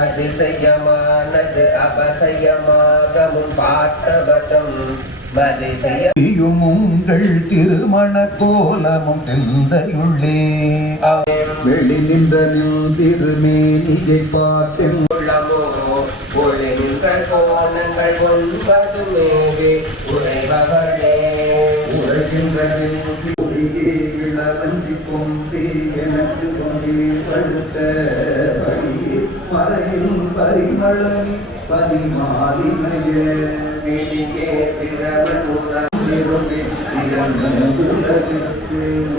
அதிசயமானது அபசயமாகவும் பார்த்தவதம் மதிசயம் உங்கள் திருமண கோலமும் சிந்தையுள்ளே வெளி நின்ற திருமேனியை பார்த்தேன் ஒளி நின்ற கோணங்கள் ஒன்பது மேலே உரைபவளே உலகின்ற இளவஞ்சி கொண்டே எனக்கு கொண்டே படுத்த மறையும் பரிமளனி பரிமாறினைய வெளியே பிறவன்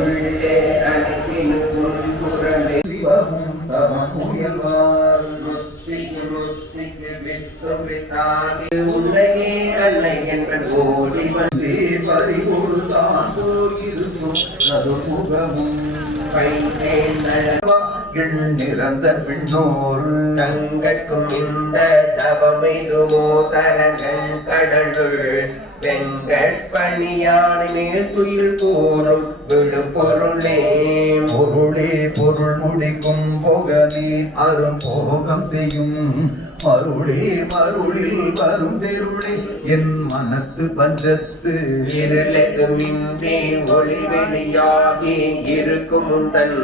உள்ளே அனைத்தின் புறமே சிவமும் தமம் முயல்வார் உன்னையே அன்னை என்ற ஓடி வந்தே பறிகொடு தான் போயிருக்கும் நடுமுகமும் நிறந்த பின்னோர் தங்கட்கும் இந்த தவமைதுமோ தரங்கள் கடலுள் வெங்கட்பணியானை மேல் துயில் கூறும் விழுப்பொருளே பொருளே பொருள் முடிக்கும் போகனே அரும் போகம் செய்யும் மருளே மருளில் வரும் தெருளே என் மனத்து பஞ்சத்து இருளுக்கு மின்றி ஒளி வெளியாகி இருக்கும் உந்தன்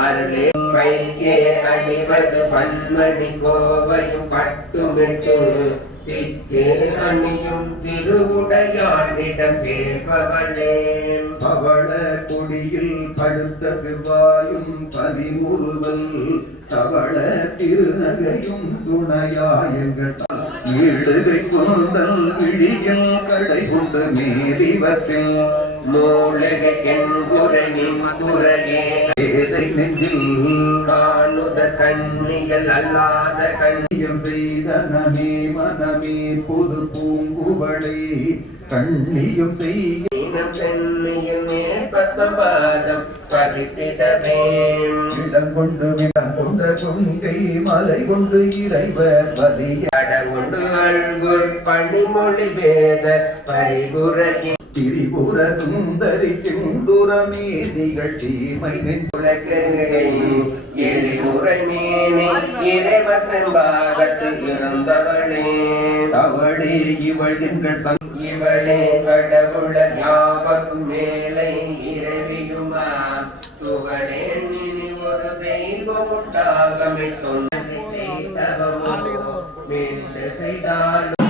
அருளே மைக்கே அணிவது பன்மணி கோவையும் பட்டுமிட்டும் திக்கே அணியும் திருவுடையானிடம் சேர்பவளே பவள கொடியில் படுத்த செவ்வாயும் பரிமுறுவல் தவள திருநகையும் துணையாயங்கள் ஈடுகை கொண்டல் விழியில் கடை கொண்டு மேலிவத்தில் மூலகை கெங்குரையின் துறையே ஏதை நெஞ்சில் காணுத கண்ணிகள் அல்லாத கண்ணியம் செய்தனமே மனமே புது பூங்குவளை கண்ணியும் செய்ய சென்னையில் மேற்பத்தபாதம் பதித்திடவே இடம் கொண்டு விடம் கொண்ட கொங்கை மலை கொண்டு இறைவர் பதிய கொண்டு அல்குர் பணிமொழி வேத பரிபுரையின் திரிபுர சுந்தரி சிந்துர மீதிகள் தீமை எரிமுறை மேனே இறைவசம்பாகத்து இருந்தவளே அவளே இவள் எங்கள் இவளே கடவுள ஞாபகம் மேலை இறைவியுமா துகளே நினி ஒரு தெய்வம் உண்டாகமை தொண்டை செய்தவமோ மீண்டு செய்தாலும்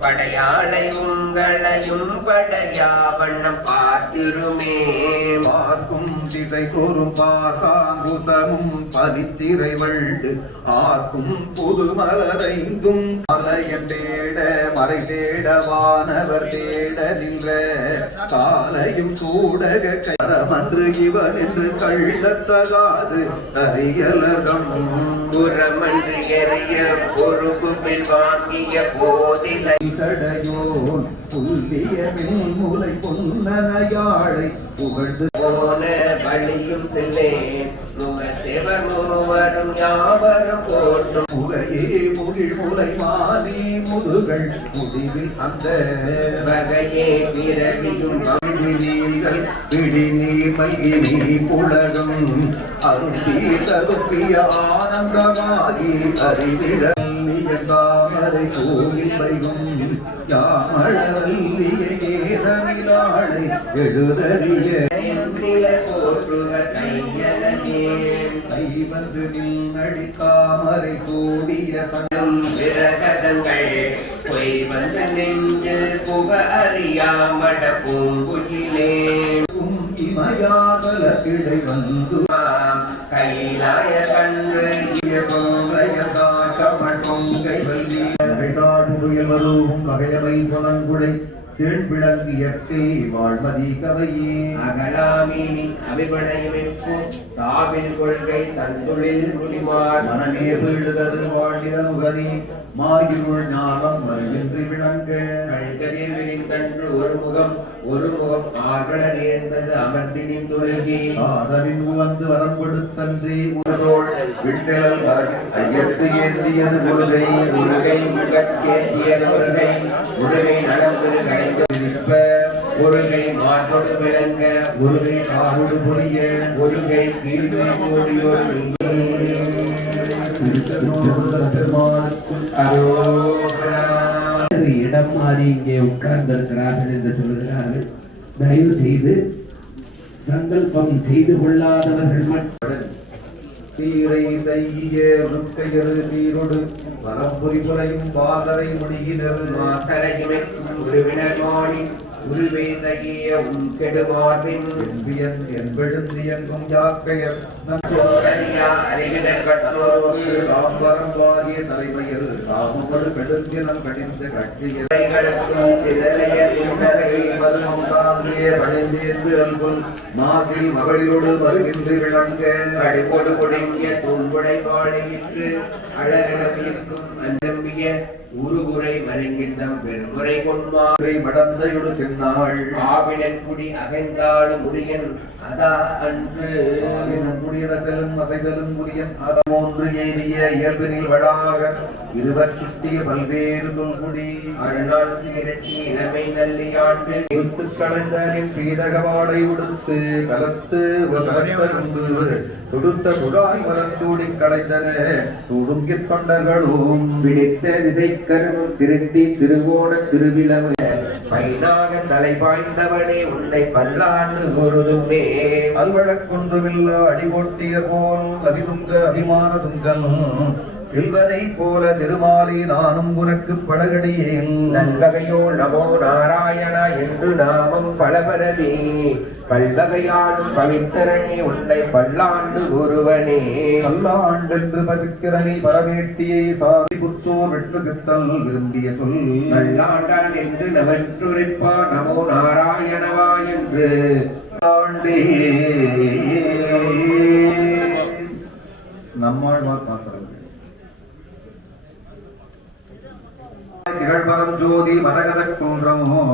படையாளை உங்களையும் படையா வண்ணம் பார்த்திருமே. பார்க்கும் திசை தோறும் பாசாங்குசமும் பனிச்சிறை வண்டு ஆர்க்கும் புது மலரைந்தும் மலையம் தேட மறை தேடவானவர் தேட நின்ற சாலையும் சூடக கரமன்று இவன் என்று கள்ளத்தகாது அறியலகம் புறமன்று எறிய பொறுப்பில் வாங்கிய போதிலை சடையோன் புல்லிய மின்முலை பொன்னனையாளை புகழ்ந்து போன வழியும் செல்லேன் முகத்தேவர் மூவரும் யாவரும் போற்றும் முகையே முகிழ் முலை மானே முதுகள் முடிவில் அந்த வகையே பிறவியும் நீர்கள் பிடி நீர் மல்கி நீ புலகம் அருந்தி தருப்பிய ஆனந்தமாகி அறிவிடல் தாமரை கோவில் வைகும் யாமழல்லிய ஏதமிழாளை எழுதறிய கை வந்து நின்னடி தாமரை சூடிய சங்கம் விரகதங்கள் பொய் வந்து நெஞ்சில் புக அறியாமட பூங்குயிலே இமயாதல கிடை வந்து கையிலாய கன்று கமழ்கொங்கை வல்லி நகைதாடுயல் வரூவும் வகையவை புனங்குடை செழ்விளங்கியற்கை வாழ்மதி கவையே அகலாமீனி அபிபடையமைப்பும் தாவில் கொள்கை தந்துளில் முடிமார் மனமே வீழுதது வாழ்கிறனுகரி மாயுள் ஞானம் வருகின்றி விளங்க கண்கரில் விழிந்தன்று ஒரு முகம் ஆர்வலர் ஏந்தது அமர்த்தி நின்றுலகி ஆதரின் வந்து வரம் கொடுத்தன்றி உடலோள் விண்செலல் ஐயத்து ஏந்தியது முருகை முருகை முகத்தேந்தியது முருகை நலம்பெரு கலைந்த முருகை மாற்றோடு விளங்க முருகை காவோடு பொழிய முருகை கீழ்மை மூடியோடு இடம் மாறி இங்கே உட்கார்ந்திருக்கிறார்கள் என்று சொல்லுகிறார்கள். தயவு செய்து சங்கல்பம் செய்து கொள்ளாதவர்கள் மட்டும் தீரை தைய ருக்கையரு நீரோடு வரப்புரி புலையும் பாதரை முடியினர் மாத்தரையுமைக்கும் உருவினர் மாணி உருவேதைய உன்கெடுமார்பின் என்பியன் என்பெழுந்தியங்கும் யாக்கையர் அறிவினர் கற்றோருக்கு தாம்பரம் வாகிய தலைமையர் தாமமடு பெடுந்தினம் கடிந்த கட்சியர் பணிந்தேந்து அல்புல் மாசில் மகளிரோடு வருகின்ற விளங்க அடிப்பொடு கொடுங்கிய தூண்புடை பாடையிற்று அழகிடமிருக்கும் அந்தம்பிய உருகுறை மருங்கின்றம் பெருமுறை கொன்மாரை மடந்தையோடு சென்னாள் ஆவிடன் குடி அகைந்தாலும் முடியன் அதா அன்று முடியத செல்லும் அசைதலும் புரியன் அதமோன்று எய்திய இயல்பினில் வடாக இருவர் சுட்டிய பல்வேறு தொல்குடி அருளாட்சி இரட்சி இளமை நல்லியாண்டு உத்து கலைந்தனின் பீதகவாடை உடுத்து கலத்து துடுத்த குடாய் மரத்தூடி கலைந்தன துடுங்கித் தொண்டர்களும் பிடித்த திசைக்கரமும் திருத்தி திருவோண திருவிழம பைனாக தலை பாய்ந்தவனே உன்னை பல்லாண்டு பொருதுமே அல்வழக்கொன்றுமில்ல அடிபோட்டிய போல் அதிதுங்க அபிமான துங்கனும் செல்வனை போல திருமாலி நானும் உனக்கு படகடியேன் நல்வகையோ நமோ நாராயணா என்று நாமம் பலபரவே பல்வகையாலும் பவித்திரனே உன்னை பல்லாண்டு ஒருவனே பல்லாண்டென்று பவித்திரனை பரவேட்டியை சாதி புத்தோர் வெற்று சித்தல் விரும்பிய சொல் பல்லாண்டான் என்று நமற்றுரைப்பா நமோ நாராயணவா என்று ஆண்டே நம்மாழ்வார் பாசரம் திகழ்வரம் ஜோதி மரகத குன்றமோ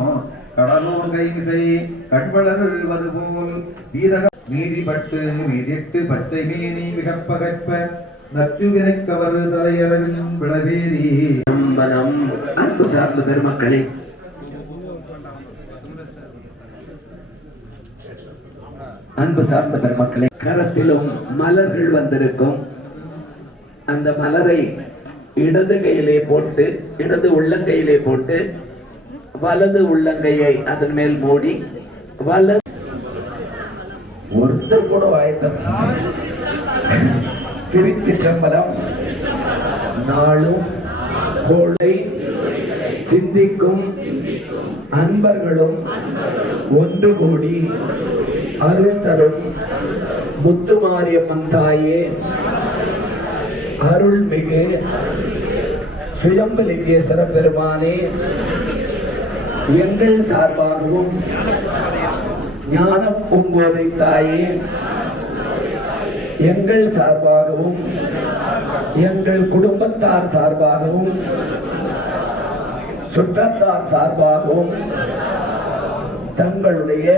கடலூர் கைமிசை கண்வளர்வது போல் வீதிப்பட்டு வீதிட்டு பச்சை மேனி மிகப்பகற்ப நச்சுவினை கவர் தலையரவின் விளவேரி அன்பு சார்ந்த பெருமக்களே, கரத்திலும் மலர்கள் வந்திருக்கும். அந்த மலரை இடது கையிலே போட்டு, இடது உள்ளங்கையிலே போட்டு, வலது உள்ளங்கையை அதன் மேல் மூடி, வலது ஒருத்தர் கூட வாய்த்தம் திருச்சிற்றம்பலம் நாளும் கோளை சிந்திக்கும் அன்பர்களும் ஒன்று கூடி அருள் தரும் முத்துமாரியம்மன் தாயே, அருள்மிகு சுயம்பலிங்கேஸ்வர பெருமானே, எங்கள் சார்பாகவும் ஞான பூங்கோதை தாயே, எங்கள் சார்பாகவும் எங்கள் குடும்பத்தார் சார்பாகவும் சுற்றத்தார் சார்பாகவும் தங்களுடைய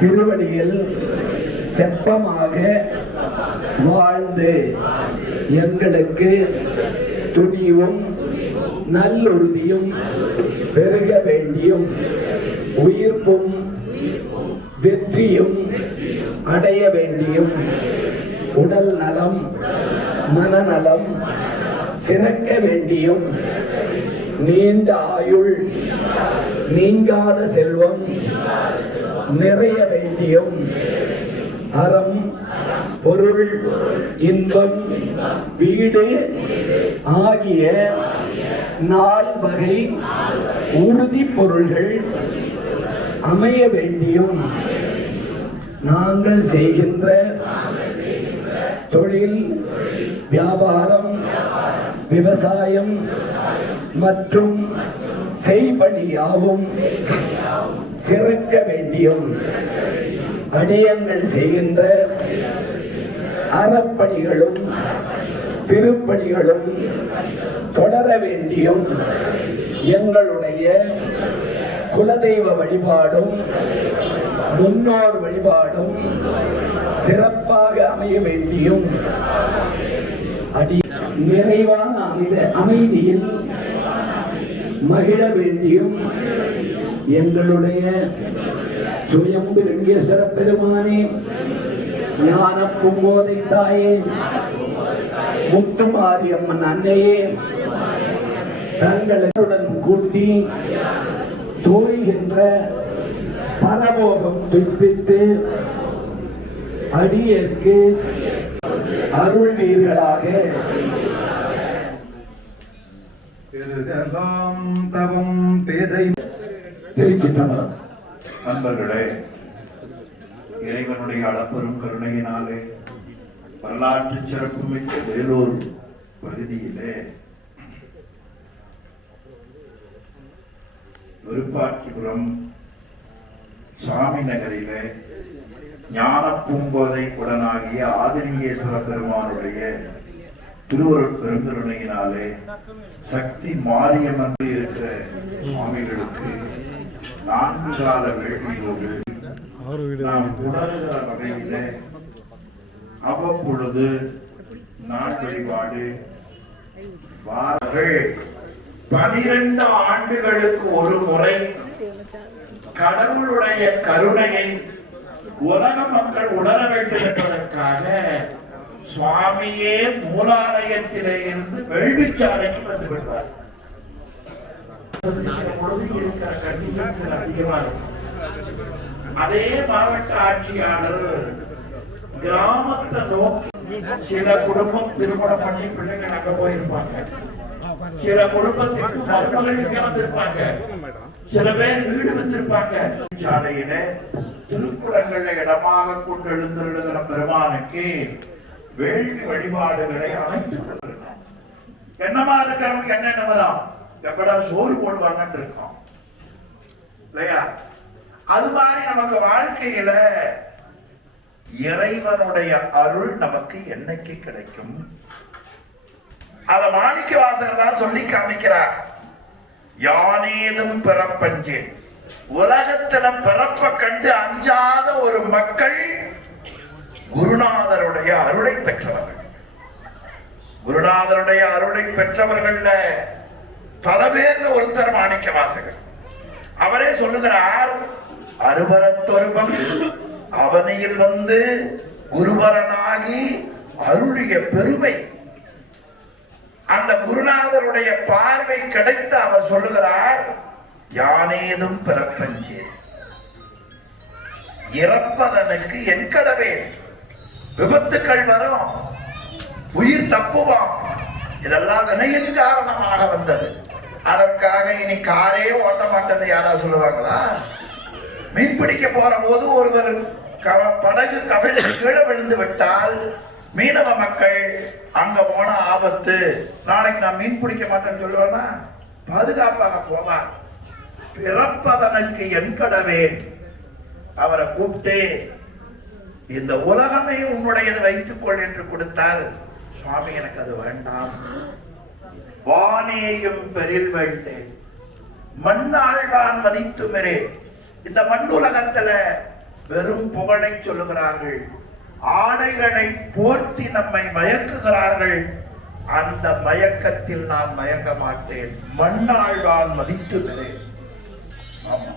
திருவடியில் செப்பமாக வாழ்ந்து எங்களுக்கு துணிவும் நல்லுறுதியும் பெருக வேண்டியும் உயிர்ப்பும் வெற்றியும் அடைய வேண்டியும் உடல் நலம் மனநலம் சிறக்க வேண்டியும் நீண்ட ஆயுள் நீங்காத செல்வம் நிறைய வேண்டியும் அறம் பொருள் இன்பம் வீடு ஆகிய 4 வகை உறுதி பொருள்கள் அமைய வேண்டியும் நாங்கள் செய்கின்ற தொழில் வியாபாரம் விவசாயம் மற்றும் செய்பணியாவும் சிறக்க வேண்டியும் அடியங்கள் செய்கின்ற அறப்பணிகளும் திருப்பணிகளும் தொடர வேண்டியும் எங்களுடைய குலதெய்வ வழிபாடும் முன்னோர் வழிபாடும் சிறப்பாக அமைய வேண்டியும் நிறைவான அமைதியில் மகிழ வேண்டியும் எங்களுடைய சுயம்பு லிங்கேஸ்வர பெருமானே, ஞான பூங்கோதை தாயே, முத்துமாரியம்மன் அன்னையே, தங்களுடன் கூட்டி தோய்கின்ற பரபோகம் துப்பித்து அடியேற்கு அருள்வீர்களாக. தவம் பேதை திருச்சிற்றம்பலம். நண்பர்களே, இறைவனுடைய அளப்பெரும் கருணையினாலே வரலாற்று சிறப்புமிக்க வேலூர் பகுதியிலே விருப்பாட்சிபுரம் சாமி நகரிலே ஞான பூங்கோதை உடனாகிய ஆதிலிங்கேஸ்வர பெருமானுடைய திருவருட் பெருங்கருணையினாலே சக்தி மாரியம்மன் இருக்கிற சுவாமிகளுக்கு 4 கால வேள்வியோடு நாம் உணர்கிற வகையிலே அவ்வப்பொழுது நாள் வழிபாடு 12 ஆண்டுகளுக்கு ஒரு முறை கடவுளுடைய கருணையை உலக மக்கள் உணர வேண்டும் என்பதற்காக சுவாமியே மூலாலயத்திலே இருந்து வெள்ளிச்சாலைக்கு வந்து விடுவார். அதே மாவட்ட ஆட்சியாளர் கிராமத்தை நோக்கி சில குடும்பம் திருமணம் பண்ணி பிள்ளைகள் அங்க போயிருப்பாங்க, சில குடும்பத்துக்கு மருமகள் வந்திருப்பாங்க, சில பேர் வீடு வந்திருப்பாங்க. சாலையில திருக்குறங்களை இடமாக கொண்டு எழுந்தருளுகிற பெருமானுக்கு வேள்வி வழிபாடுகளை அமைத்துக் கொண்டிருக்கோம். என்னமா இருக்கிறவங்க என்ன வரும், எப்படா சோறு போடுவாங்கன்னு இருக்கோம் இல்லையா? அது மாதிரி நமக்கு வாழ்க்கையில இறைவனுடைய அருள் நமக்கு என்னைக்கு கிடைக்கும்? அத மாணிக்க வாசகர் தான் சொல்லி காமிக்கிறார். யானேதும் பிறப்பஞ்சே, உலகத்துல பிறப்ப கண்டு அஞ்சாத ஒரு மக்கள் குருநாதருடைய அருளை பெற்றவர்கள். குருநாதருடைய அருளை பெற்றவர்கள்ல பல பேர் ஒருத்தர் மாணிக்க வாசகர். அவரே சொல்லுகிறார், அருவரத்தொருவம் அவனியில் வந்து குருவரனாகி அருளிய பெருமை. அந்த குருநாதருடைய பார்வை கிடைத்த அவர் சொல்லுகிறார், யானேதும் பிறப்பஞ்சே, இறப்பதனுக்கு என் கடவே. விபத்துக்கள் வரும், உயிர் தப்புவாம், இதெல்லாம் வினையின் காரணமாக வந்தது. அதற்காக இனி காரே ஓட்ட மாட்டேன்னு யாராவது சொல்லுவாங்களா? மீன் பிடிக்க போற போது ஒருவர் படகு கவிழ்ந்து கீழே விழுந்து விட்டால் மீனவ மக்கள் அங்க போன ஆபத்து, நாளைக்கு நான் மீன் பிடிக்க மாட்டேன்னு சொல்லுவேன்னா பாதுகாப்பாக போவார். பிறப்பதனுக்கு என் கடவேன். அவரை கூப்பிட்டு இந்த உலகமே உன்னுடையது வைத்துக்கொள் என்று கொடுத்தால், சுவாமி எனக்கு அது வேண்டாம், வானேயும் பெரில் வேண்டேன், மண்ணால் தான் மதித்துமிரே. இந்த மண்ணுலகத்துல வெறும் புகழை சொல்லுகிறார்கள், ஆடைகளை போர்த்தி நம்மை மயக்குகிறார்கள். அந்த மயக்கத்தில் நான் மயங்க மாட்டேன், மண்ணால் தான் மதித்துமிரே. ஆமா,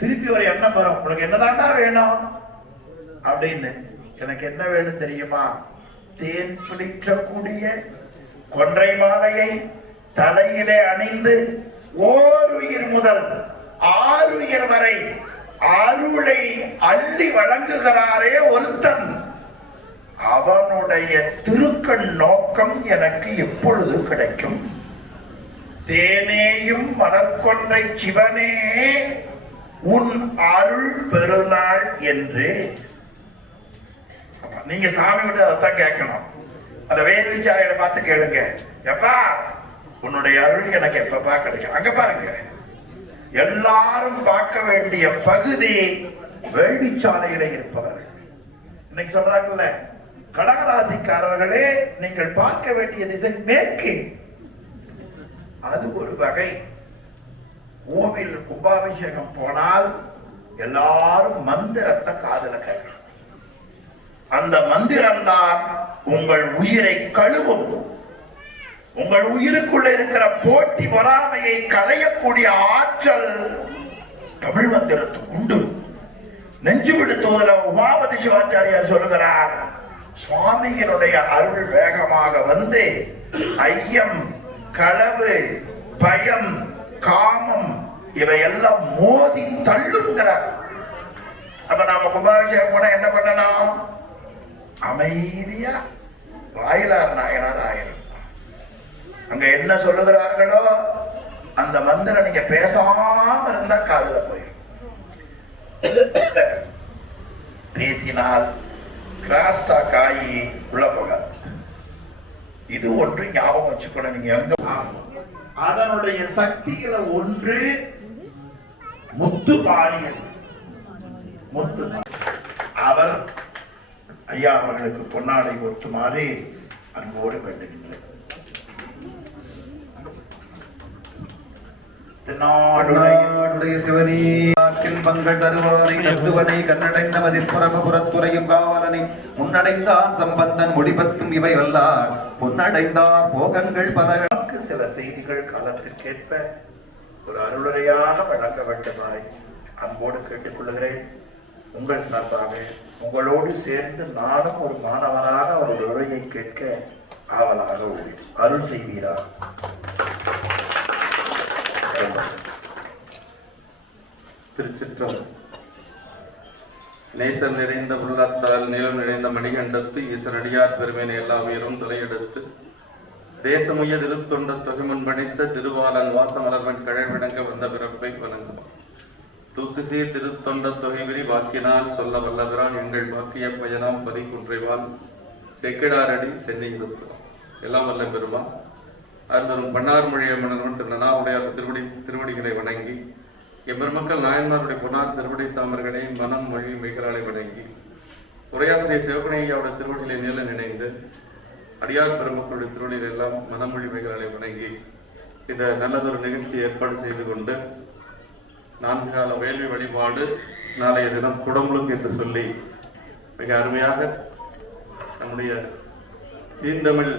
திருப்பி ஒரு எண்ணம் வரும், உனக்கு என்னதாண்டா வேணும் அப்படின்னு. எனக்கு என்ன வேணும் தெரியுமா? தேன் பிடிக்கக்கூடிய கொன்றை மாலையை தலையிலே அணிந்து ஓருயிர் முதல் ஆறுயிர் வரை அருளை அள்ளி வழங்குகிறாரே ஒருத்தன், அவனுடைய திருக்கண் நோக்கம் எனக்கு எப்பொழுது கிடைக்கும்? தேனேயும் மலர்கொன்றை சிவனே உன் அருள் பெருநாள் என்று. நீங்க சாமி விட்டு அதைத்தான் கேட்கணும். அந்த வேலிச்சாலையில பார்த்து கேளுங்க, எப்பா உன்னுடைய அருள் எனக்கு எப்பப்பா கிடைக்கும்? அங்க பாருங்க, எல்லாரும் பார்க்க வேண்டிய பகுதி வேள்விச்சாலையில இருப்பவர்கள். இன்னைக்கு சொல்றாங்கல்ல, கடகராசிக்காரர்களே நீங்கள் பார்க்க வேண்டிய திசை மேற்கு. அது ஒரு வகை. கோவில் கும்பாபிஷேகம் போனால் எல்லாரும் மந்திரத்தை காதுல கேட்கணும். அந்த மந்திரம் தான் உங்கள் உயிரை கழுவும். உங்கள் உயிருக்குள்ள இருக்கிற போட்டி பொறாமையை களையக்கூடிய ஆற்றல் தமிழ் மந்திரத்துக்கு உண்டு. நெஞ்சு விடுத்துவதில் உமாபதி சிவாச்சாரியார் சொல்லுகிறார், சுவாமியினுடைய அருள் வேகமாக வந்து ஐயம், களவு, பயம், காமம் இவையெல்லாம் மோதி தள்ளுங்கிறார். அப்ப நாம கும்பாபிஷேகம் போனா என்ன பண்ணணும்? அமைதியா வாயிலார் நாயனார் ஆயிரம். அங்க என்ன சொல்லுகிறார்களோ அந்த மந்திரம் நீங்க பேசாம இருந்தா காதுல போயிடும். பேசினால் கிராஸ்டா காயி உள்ள போகாது. இது ஒன்று ஞாபகம் வச்சுக்கணும். நீங்க எங்க அதனுடைய சக்திகளை ஒன்று முத்து பாலியல். முத்து அவர் ஐயா அவர்களுக்கு பொன்னாடை ஒத்துமாறு அன்போடு வேண்டுகின்றேன். நாடுடைய சிவனே, பங்கள் தருவானை தத்துவனை கண்ணடைந்த மதிப்புறமபுரத்துறையும் காவலனை முன்னடைந்தான் சம்பந்தன் முடிபத்தும் இவை வல்லார் பொன்னடைந்தார் போகங்கள் பல. சில செய்திகள் காலத்திற்கேற்ப ஒரு அருளுரையாக வழங்க வேண்டுமாய் அன்போடு கேட்டுக்கொள்கிறேன். உங்கள் சார்பாக உங்களோடு சேர்ந்து நானும் ஒரு மாணவராக அவருடைய உரையை கேட்க ஆவலாக உள்ளேன். அருள் செய்வீரா? திருச்சிற்றம்பலம். நேசர் நிறைந்த உள்ளத்தால் நிலம் நிறைந்த மணிகண்டத்து ஈசரடியார் பெருமையினை எல்லா உயரும் தலையெடுத்து தேசமுய திருத்தொண்ட தொகைமுன் படைத்த திருவாளன் வாசமலர்வன் கழவிடங்க வந்த பிறப்பை வணங்குவான். தூக்குசீர் திருத்தொண்ட தொகைவிரி வாக்கினால் சொல்ல வல்லவரான் எங்கள் வாக்கிய பயனாம் பதிக்குன்றைவான் செக்கிடாரடி சென்னை இருப்பான். எல்லாம் வல்ல பெருமான் அருந்தரும் பன்னார் மொழிய மன்னர்வன் திரு நனாவுடையார் திருவடிகளை வணங்கி எம்பெருமக்கள் நாயன்மாருடைய பொன்னார் திருவடி தாமர்களை மனம் மொழி மெய்களாலை வணங்கி உரையாசிரியர் சிவகணையாவுடைய திருவடிகளை நீள நினைந்து அடியார் பெருமக்களுடைய திருவடிகள் எல்லாம் மனமொழி மெய்களாலை வணங்கி இந்த நல்லதொரு நிகழ்ச்சியை ஏற்பாடு செய்து கொண்டு 4 கால வேள்வி வழிபாடு நாளைய தினம் குடமுழுக்கு என்று சொல்லி மிக அருமையாக நம்முடைய தீந்தமிழ்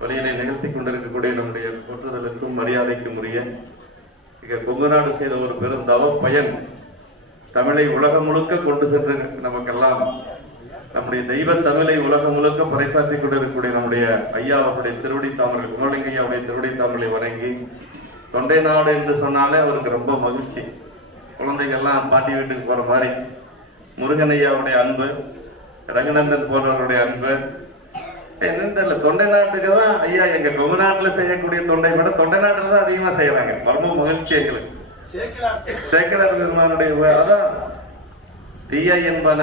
வழியினை நிகழ்த்தி கொண்டிருக்கக்கூடிய நம்முடைய போற்றுதலுக்கும் மரியாதைக்கும் உரிய மிக கொங்கு நாடு செய்த ஒரு பெரும் தவ பயன் தமிழை உலகம் முழுக்க கொண்டு சென்று நமக்கெல்லாம் நம்முடைய தெய்வ தமிழை உலகம் முழுக்க பறைசாற்றி கொண்டிருக்கக்கூடிய நம்முடைய ஐயா அவருடைய திருவடி தாமரை குணலிங்க ஐயாவுடைய திருவடி தாமரை வணங்கி தொண்டை நாடு என்று சொன்னாலே அவருக்கு ரொம்ப மகிழ்ச்சி. குழந்தைகள்லாம் பாட்டி வீட்டுக்கு போற மாதிரி முருகன் ஐயாவுடைய அன்பு, ரங்கநந்தன் போன்றவர்களுடைய அன்பு, என்னன்னு தெரியல. தொண்டை நாட்டுக்கு தான் ஐயா எங்க கொங்கு நாட்டுல செய்யக்கூடிய தொண்டை விட தொண்டை நாட்டுல தான் அதிகமா செய்யறாங்க. ரொம்ப மகிழ்ச்சி எங்களுக்கு. சேக்கிழார் பெருமானுடைய அதான் தீய என்பன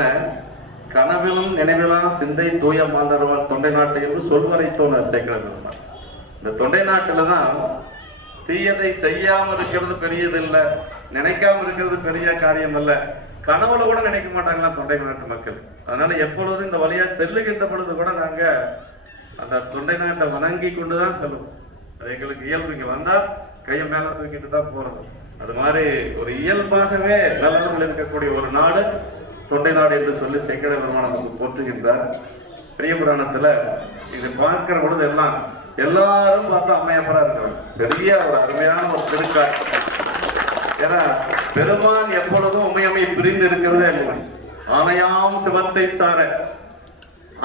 கனவிலும் நினைவிலும் சிந்தை தூய மாந்தருவான் தொண்டை நாட்டை என்று சொல்வரைத்தோனர் சேக்கிழார் பெருமான். இந்த தொண்டை நாட்டுல தான் தீயதை செய்யாம இருக்கிறது பெரியது இல்லை, நினைக்காம இருக்கிறது பெரிய காரியம் அல்ல, கனவுல கூட நினைக்க மாட்டாங்களா தொண்டை நாட்டு மக்கள். அதனால எப்பொழுதும் இந்த வழியா செல்லுகின்ற பொழுது கூட நாங்க அந்த தொண்டை நாட்டை வணங்கி கொண்டுதான் செல்லுவோம். அது எங்களுக்கு இயல்பு. இங்க வந்தா கையை மேல தூக்கிட்டு தான் போறது. அது மாதிரி ஒரு இயல்பாகவே நல்லவர்கள் இருக்கக்கூடிய ஒரு நாடு தொண்டை நாடு என்று சொல்லி சேக்கிழார் பெருமான் நமக்கு போற்றுகின்றார். பெரிய புராணத்துல இது பார்க்கிற பொழுது எல்லாம் எல்லாரும் பார்த்தா அம்மையப்பரா இருக்கிறாங்க. பெரிய ஒரு அருமையான ஒரு திருக்காட்சி. ஏன்னா பெருமான் எப்பொழுதும் உமையமை பிரிந்து இருக்கிறதே இல்லை. ஆனையாம் சிவத்தை சார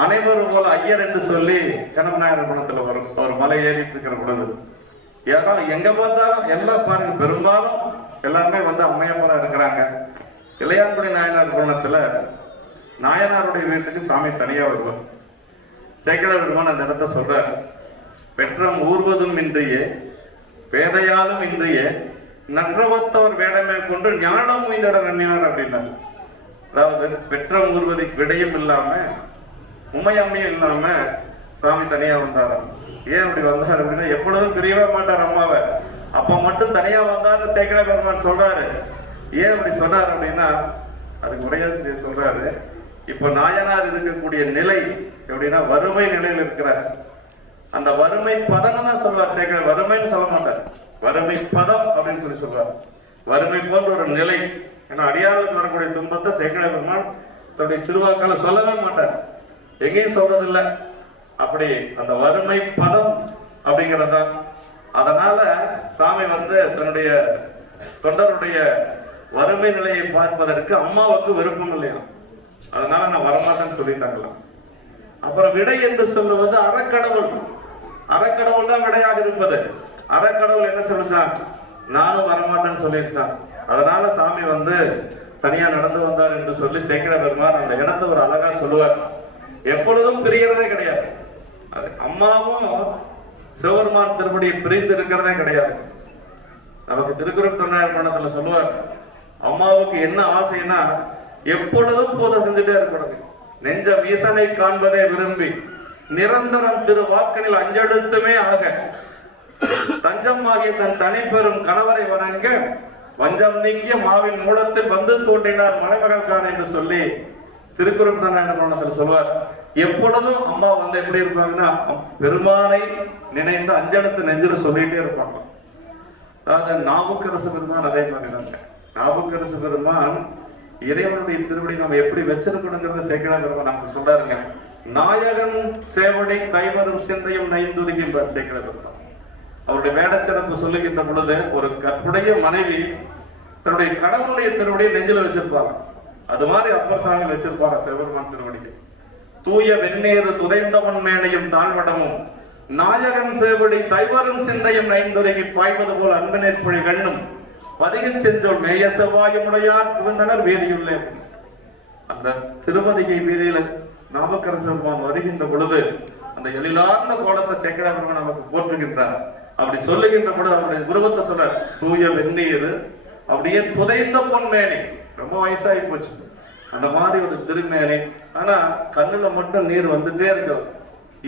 அனைவரும் போல ஐயர் என்று சொல்லி கனமநாயகர் குணத்துல வரும். ஒரு மலை ஏறிட்டு இருக்கிற பொழுது யாரோ எங்க பார்த்தாலும் எல்லாம் பாருங்க, பெரும்பாலும் எல்லாருமே வந்து அம்மையப்பரா இருக்கிறாங்க. இளையான்குடி நாயனார் குணத்துல நாயனாருடைய வீட்டுக்கு சாமி தனியா வருவார். சேக்கிழார் பெருமான் அந்த இடத்த சொல்றார். பெற்றம் ஊர்வதும் இன்றியே பேதையாலும் இன்றியே நற்றவத்தவர் வேடமே கொண்டு ஞானம் உயிரிட நன்னியார் அப்படின்னாரு. அதாவது பெற்றம் ஊர்வதிக்கு விடையும் இல்லாம உமையம்மையும் இல்லாம சாமி தனியா வந்தாராம். ஏன் அப்படி வந்தார் அப்படின்னா எப்பொழுதும் பிரியவே மாட்டார் அம்மாவை. அப்ப மட்டும் தனியா வந்தாரு சேக்கிழார் பெருமான் சொல்றாரு. ஏன் அப்படி சொன்னார் அப்படின்னா அதுக்கு உரையாசிரியர் சொல்றாரு. இப்ப நாயனார் இருக்கக்கூடிய நிலை எப்படின்னா வறுமை நிலையில் இருக்கிறார். அந்த வறுமை பதம் தான் சொல்வார் சேக்கிழார். வறுமைன்னு சொல்ல மாட்டார், வறுமை பதம் அப்படின்னு சொல்லி சொல்வார். வறுமை போன்ற ஒரு நிலை. ஏன்னா அடியாருக்கு வரக்கூடிய துன்பத்தை சேக்கிழார் பெருமான் தன்னுடைய திருவாக்கால சொல்லவே மாட்டார், எங்கேயும் சொல்றதில்லை. அப்படி அந்த வறுமை பதம் அப்படிங்கிறது. அதனால சாமி வந்து தன்னுடைய தொண்டருடைய வறுமை நிலையை பார்ப்பதற்கு அம்மாவுக்கு விருப்பம் இல்லையா, அதனால நான் வரமாட்டேன்னு சொல்லிட்டாங்களாம். அப்புறம் விடை என்று சொல்லுவது அறக்கடவுள். அறக்கடவுள் தான் விடையாக இருப்பது. அறக்கடவுள் என்ன சொல்லிச்சான், நானும் வரமாட்டேன்னு சொல்லிடுச்சான். அதனால சாமி வந்து தனியா நடந்து வந்தார் என்று சொல்லி சேக்கிழார் பெருமான் அந்த இடத்தை ஒரு அழகா சொல்லுவார். எப்பொழுதும் பிரியறதே கிடையாது. அது அம்மாவும் சிவபெருமான் திருப்படியை பிரிந்து இருக்கிறதே கிடையாது. நமக்கு திருக்குறள் தொண்டாயிரம் பணத்துல சொல்லுவார், அம்மாவுக்கு என்ன ஆசைன்னா எப்பொழுதும் பூசை செஞ்சுட்டே இருக்கணும். நெஞ்ச மீசனை காண்பதை விரும்பி நிரந்தரம் திரு வாக்கனில் அஞ்செழுத்துமே ஆக தஞ்சம் ஆகிய தன் தனி பெறும் கணவரை வணங்க வஞ்சம் நீக்கிய மாவின் மூலத்தில் வந்து தோன்றினார் மலைமகள்கான் என்று சொல்லி திருக்குறள் தொண்டாயிரம் சொல்வார். எப்பொழுதும் அம்மா வந்து எப்படி இருப்பாங்கன்னா பெருமானை நினைந்து அஞ்செழுத்து நெஞ்சில சொல்லிட்டே இருப்பாங்க. அதாவது நாவுக்கரசு பெருமான் அதே மாதிரி நாவுக்கரசு பெருமான் இறைவனுடைய திருவடி நம்ம எப்படி வச்சிருக்கணுங்கிறத சேக்கிழார் பெருமான் நமக்கு சொல்றாருங்க. நாயகன் சேவடி தைவரும் சிந்தையும் நைந்துருகின்றார் சேக்கிழார் பெருமான். அவருடைய வேடச்சிறப்பு சொல்லுகின்ற பொழுது ஒரு கற்புடைய மனைவி தன்னுடைய கடவுளுடைய திருவடியை நெஞ்சில வச்சிருப்பாங்க. அது மாதிரி அப்பர் சாமி வச்சிருப்பாங்க சிவபெருமான் திருவடியை. தூய வெண்ணேறு துதைந்தவன் மேனையும் தாழ்வடமும் நாயகன் சேவடி தைவரும் சிந்தையும் நைந்துருகி பாய்வது போல் அன்பு நெற்பொழி கண்ணும் பதிக செஞ்சோல் மேய செவ்வாயுமுடையார் புகுந்தனர் வீதியுள்ளே. அந்த திருமதிகை வீதியில நாமக்கரசர் வருகின்ற பொழுது அந்த எழிலார்ந்த கோலத்தை சேக்கிழார் பெருமான் நமக்கு போற்றுகின்றார். அப்படி சொல்லுகின்ற பொழுது அவருடைய உருவத்தை சொல்ற தூய வெந்நீர் அப்படியே புதைந்த பொன்மேனி, ரொம்ப வயசாகி போச்சு அந்த மாதிரி ஒரு திருமேனி. ஆனா கண்ணுல மட்டும் நீர் வந்துட்டே இருக்கு.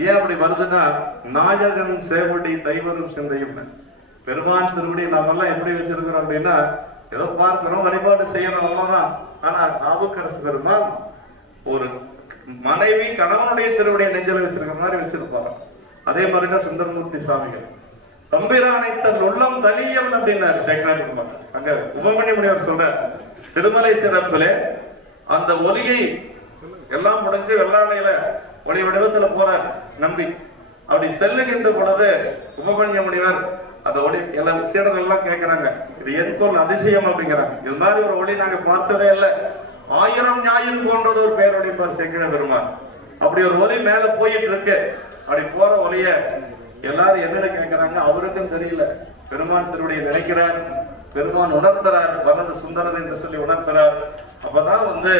ஏன் அப்படி வருதுன்னா நாயகன் சேவடி தைவரும் சிந்தையும். பெருமான் திருவடி நம்ம எல்லாம் எப்படி வச்சிருக்கிறோம் அப்படின்னா ஏதோ பார்க்கிறோம் வழிபாடு செய்யணும் அவ்வளவுதான். ஆனா நாவுக்கரசு பெருமான் ஒரு மனைவி கணவனுடைய திருவடியை நெஞ்சில வச்சிருக்கிற மாதிரி வச்சிருப்பாங்க. அதே மாதிரிதான் சுந்தரமூர்த்தி சாமிகள் தம்பிரானை தன் உள்ளம் தலியவன் அப்படின்னாரு சேக்கிழார் பெருமான். அங்க உபமணி முனிவர் சொல்ற திருமலை சிறப்பிலே அந்த ஒலியை எல்லாம் முடிஞ்சு வெள்ளாணையில ஒளி வடிவத்துல போறார் நம்பி. அப்படி செல்லுகின்ற பொழுது உபமன்ய முனிவர் அந்த ஒளி எல்லா சீடர்கள் எல்லாம் கேட்கிறாங்க, இது என்கொள் அதிசயம் அப்படிங்கிறாங்க. இது மாதிரி ஒரு ஒளி நாங்க பார்த்ததே இல்லை, 1000 ஞாயிறு போன்றது ஒரு பேர் ஒளிப்பார் சேக்கிழார் பெருமான். அப்படி ஒரு ஒளி மேல போயிட்டு இருக்கு. அப்படி போற ஒளிய எல்லாரும் எதிர கேட்கிறாங்க, அவருக்கும் தெரியல. பெருமான் திருவடியை நினைக்கிறார், பெருமான் உணர்த்துறார், வரது சுந்தரன் என்று சொல்லி உணர்த்துறார். அப்பதான் வந்து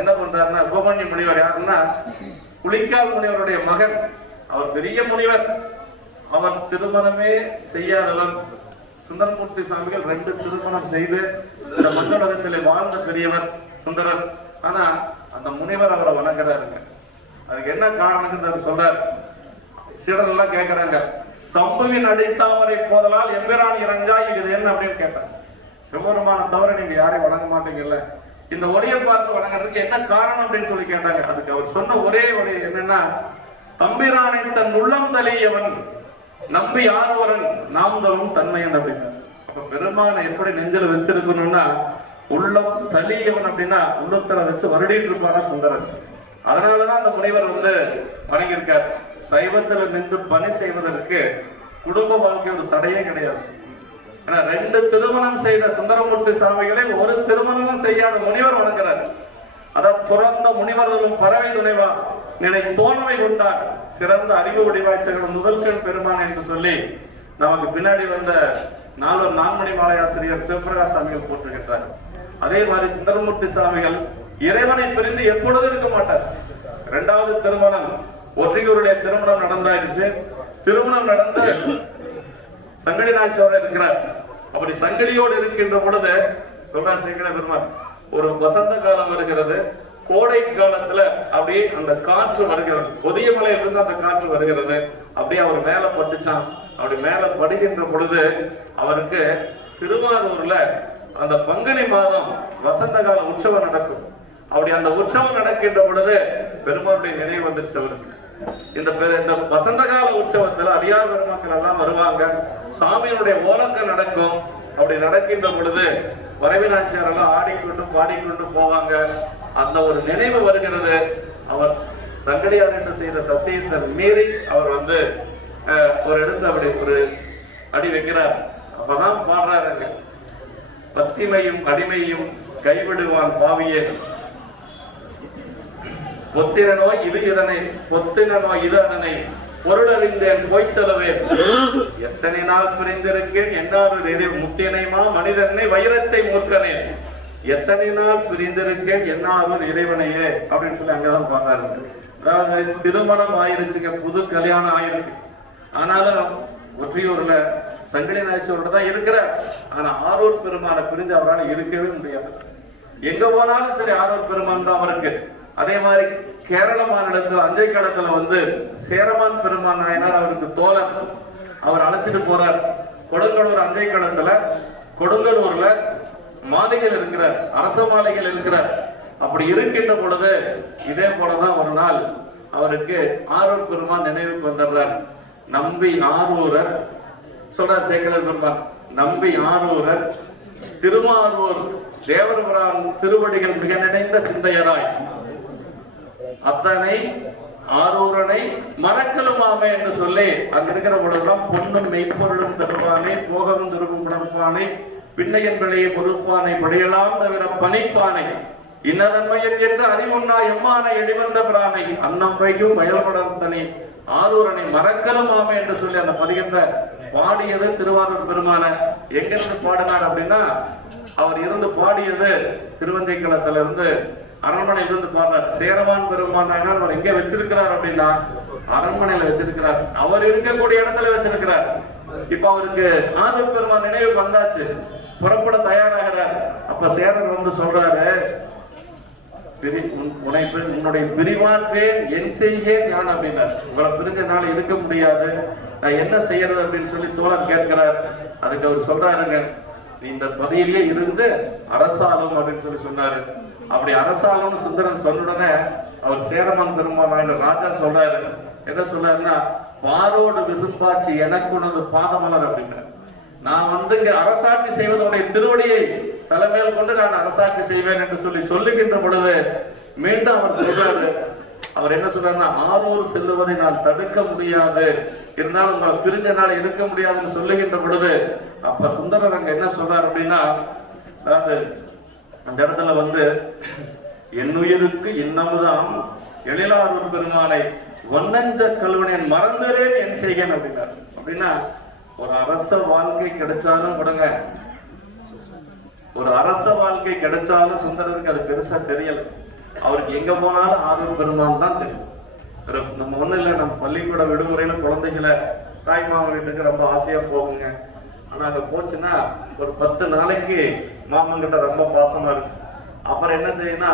என்ன பண்றாருன்னா உபமன்ய முனிவர் யாருன்னா புலிக்கால் முனிவருடைய மகன் அவர் பெரிய முனிவர். அவர் திருமணமே செய்யாதவர். சுந்தரமூர்த்தி சுவாமிகள் 2 திருமணம் செய்து இந்த மண்ணுலகத்திலே வாழ்ந்த பெரியவர் சுந்தரர். ஆனா அந்த முனிவர் அவரை வணங்குறாருங்க. அதுக்கு என்ன காரணம் சொல்றார். சீடர் எல்லாம் கேட்கிறாங்க, சம்புவின் அடித்தாமரை போதலால் எம்பிரான் இறங்கா இது என்ன அப்படின்னு கேட்டாங்க. சிவபெருமான தவிர நீங்க யாரையும் வணங்க மாட்டீங்கல்ல, இந்த ஒளியை பார்த்து வணங்குறதுக்கு என்ன காரணம் அப்படின்னு சொல்லி கேட்டாங்க. அதுக்கு அவர் சொன்ன ஒரே ஒளி என்னன்னா, தம்பிரானை தன் உள்ளம் தலியவன் நம்பி ஆறுவரன் நாம் தரும் தன்மையன் அப்படின்னு. அப்ப பெருமானை எப்படி நெஞ்சில வச்சிருக்கணும்னா, உள்ளம் தலியவன் அப்படின்னா உள்ளத்துல வச்சு வருடிட்டு இருப்பாரா சுந்தரன். அதனாலதான் அந்த முனிவர் வணங்கியிருக்கார். சைவத்துல நின்று பணி செய்வதற்கு குடும்ப வாழ்க்கை ஒரு தடையே கிடையாது. 2 திருமணம் செய்த சுந்தரமூர்த்தி சுவாமிகளை ஒரு திருமணமும் செய்யாத முனிவர் வணங்குறார். அதை துறந்த முனிவர்களும் பறவை துணைவா நினை தோணவை கொண்டார் சிறந்த அறிவு வடிவாய்த்தர்கள் முதல்கண் பெருமான் என்று சொல்லி நமக்கு பின்னாடி வந்த நான்மணி மாலை ஆசிரியர் சிவபிரகாஷ் சாமிகள் போட்டிருக்கிறார். அதே மாதிரி சுந்தரமூர்த்தி சுவாமிகள் இறைவனை பிரிந்து எப்பொழுதும் இருக்க மாட்டார். 2வது திருமணம் ஒற்றையூருடைய திருமணம் நடந்தாயிடுச்சு. திருமணம் நடந்து சங்கடி நாயசோட இருக்கிறார். அப்படி சங்கடியோடு இருக்கின்ற பொழுது சொல்றார் சேக்கட பெருமாள், ஒரு வசந்த காலம் வருகிறது, கோடை காலத்துல அப்படியே அந்த காற்று வருகிறது, கொதிய மலையிலிருந்து அந்த காற்று வருகிறது. அப்படியே அவர் மேல பட்டுச்சான். அப்படி மேல படுகின்ற பொழுது அவருக்கு திருவாரூர்ல அந்த பங்குனி மாதம் வசந்த கால உற்சவம் நடக்கும். அப்படி அந்த உற்சவம் நடக்கின்ற பொழுது பெருமாளுடைய நினைவு வந்துருச்சு அவருக்கு. இந்த வசந்த கால உற்சவத்துல அடியார் பெருமக்கள் எல்லாம் வருவாங்க. சாமியினுடைய ஓலக்கம் நடக்கும். அப்படி நடக்கின்ற பொழுது வரவினாச்சியார் எல்லாம் ஆடிக்கொண்டு பாடிக்கொண்டு போவாங்க. அந்த ஒரு நினைவு வருகிறது. அவர் சங்கடியார் என்று செய்த சத்தியத்தை மீறி அவர் ஒரு இடத்துல அப்படி ஒரு அடி வைக்கிறார். அப்பதான் பாடுறாருங்க, பத்திமையும் அடிமையும் கைவிடுவான் பாவியே, பொத்தின நோய் இது இதனை, பொத்தின நோய் இது அதனை, பொருளறிந்தேன் போய்த்தலவேன், எத்தனை நாள் பிரிந்திருக்கேன் என்னாரு முத்தினைமா மனிதனை வைரத்தை மூர்க்கனேன், எத்தனை நாள் பிரிந்திருக்கேன் என்னாரும் இறைவனையே அப்படின்னு சொல்லி அங்கதான் பாடுறாரு. அதாவது திருமணம் ஆயிருச்சுங்க, புது கல்யாணம் ஆயிருக்கு. ஆனாலும் ஒற்றியூர்ல சங்கடி நாயச்சோரோட தான் இருக்கிறார். ஆனா ஆரூர் பெருமானை பிரிஞ்சு அவரால் இருக்கவே முடியாது. எங்க போனாலும் சரி ஆரூர் பெருமான் தான் அவருக்கு. அதே மாதிரி கேரள மாநிலத்தில் அஞ்சை களத்துல சேரமான் பெருமான் நாயனார் அவருக்கு தோழர். அவர் அழைச்சிட்டு போறார். கொடுங்கலூர் அஞ்சை களத்துல கொடுங்கலூர்ல மாளிகையில் இருக்கிறார், அரச மாளிகையில் இருக்கிறார். அப்படி இருக்கின்ற பொழுது இதே போலதான் ஒரு நாள் அவருக்கு ஆரூர் பெருமான் நினைவுக்கு வந்துடுறார். நம்பி ஆரூரர் சொல்றார் சேக்கலர் பெருமான், நம்பி ஆரூரர் திருமாரூர் தேவர்பிரான் திருவடிகள் மிக நினைந்த சிந்தையராய் அத்தனை ஆரூரனை மறக்கலுமாமே என்று சொல்லி அங்க இருக்கிற பொழுதுதான் பொன்னும் மெய்ப்பொருளும் தருவானை போகவும் திருவும் உணர்ப்பானை பின்னையன் விளையை பொறுப்பானை படையலாம் தவிர பணிப்பானை இன்னதன்மையன் என்று அறிவுண்ணா எம்மானை எடிவந்த பிரானை அன்னம் வைக்கும் வயல்படத்தனை ஆரூரனை மறக்கலுமாமே என்று சொல்லி அந்த பதிகத்தை பாடியது திருவாரூர் பெருமான. எங்கிருந்து பாடினார் அப்படின்னா, அவர் இருந்து பாடியது திருவஞ்சைக்களத்துல இருந்து அரண்மனையில இருந்து பாடுறார். சேரமான் பெருமான் அவர் எங்க வச்சிருக்கிறார் அப்படின்னா அரண்மனையில வச்சிருக்கிறார். அவர் இருக்கக்கூடிய இடத்துல வச்சிருக்கிறார். இப்ப அவருக்கு ஆரூர் பெருமான் நினைவு வந்தாச்சு, புறப்பட தயாராகிறார். அப்ப சேரர் சொல்றாரு, உன்னுடைய பிரிவாற்றேன் என் செய்கேன் யான் அப்படின்னார். உங்களை பிரிஞ்சனால இருக்க முடியாது, நான் என்ன செய்யறது அப்படின்னு சொல்லி தோழர் கேட்கிறார். அதுக்கு அவர் சொல்றாருங்க, நீ இந்த பதவியிலேயே இருந்து அரசாலும் அப்படின்னு சொல்லி சொன்னாரு. அப்படி அரசாலும் சுந்தரன் சொன்னுடனே அவர் சேரமான் பெருமான் ராஜா சொல்றாரு. என்ன சொல்றாருன்னா, பாரோடு விசும்பாட்சி எனக்கு உனது பாதமலர் அப்படின்னார். நான் இங்க அரசாட்சி செய்வதனுடைய திருவடியை தலைமையில் கொண்டு நான் அரசாட்சி செய்வேன் என்று சொல்லி சொல்லுகின்ற பொழுது மீண்டும் அவர் சொல்றாரு. அவர் என்ன சொல்றாருன்னா, ஆரூர் செல்லுவதை நான் தடுக்க முடியாது, இருந்தாலும் உங்களை பிரிஞ்சனால இருக்க முடியாதுன்னு சொல்லுகின்ற பொழுது அப்ப சுந்தரர் அங்க என்ன சொல்றாரு அப்படின்னா, அதாவது அந்த இடத்துல என்னுயிருக்கு இன்னமுதாம் எழிலாரூர் பெருமானை ஒன்னஞ்ச கல்வனேன் மறந்துறேன் என் செய்கேன் அப்படின்னார். அப்படின்னா ஒரு அரச வாழ்க்கை கிடைச்சாலும் கொடுங்க, ஒரு அரச வாழ்க்கை கிடைச்சாலும் சுந்தரருக்கு அது பெருசா தெரியல. அவருக்கு எங்க போனாலும் ஆரூர் பெருமான் தான் தெரியும். நம்ம ஒண்ணும் இல்லை, நம்ம பள்ளிக்கூட விடுமுறையில குழந்தைகளை தாய்மாமா வீட்டுக்கு ரொம்ப ஆசையா போகுங்க. ஆனா அங்க போச்சுன்னா ஒரு 10 நாளைக்கு மாமன் கிட்ட ரொம்ப பாசமா இருக்கு. அப்புறம் என்ன செய்யும்னா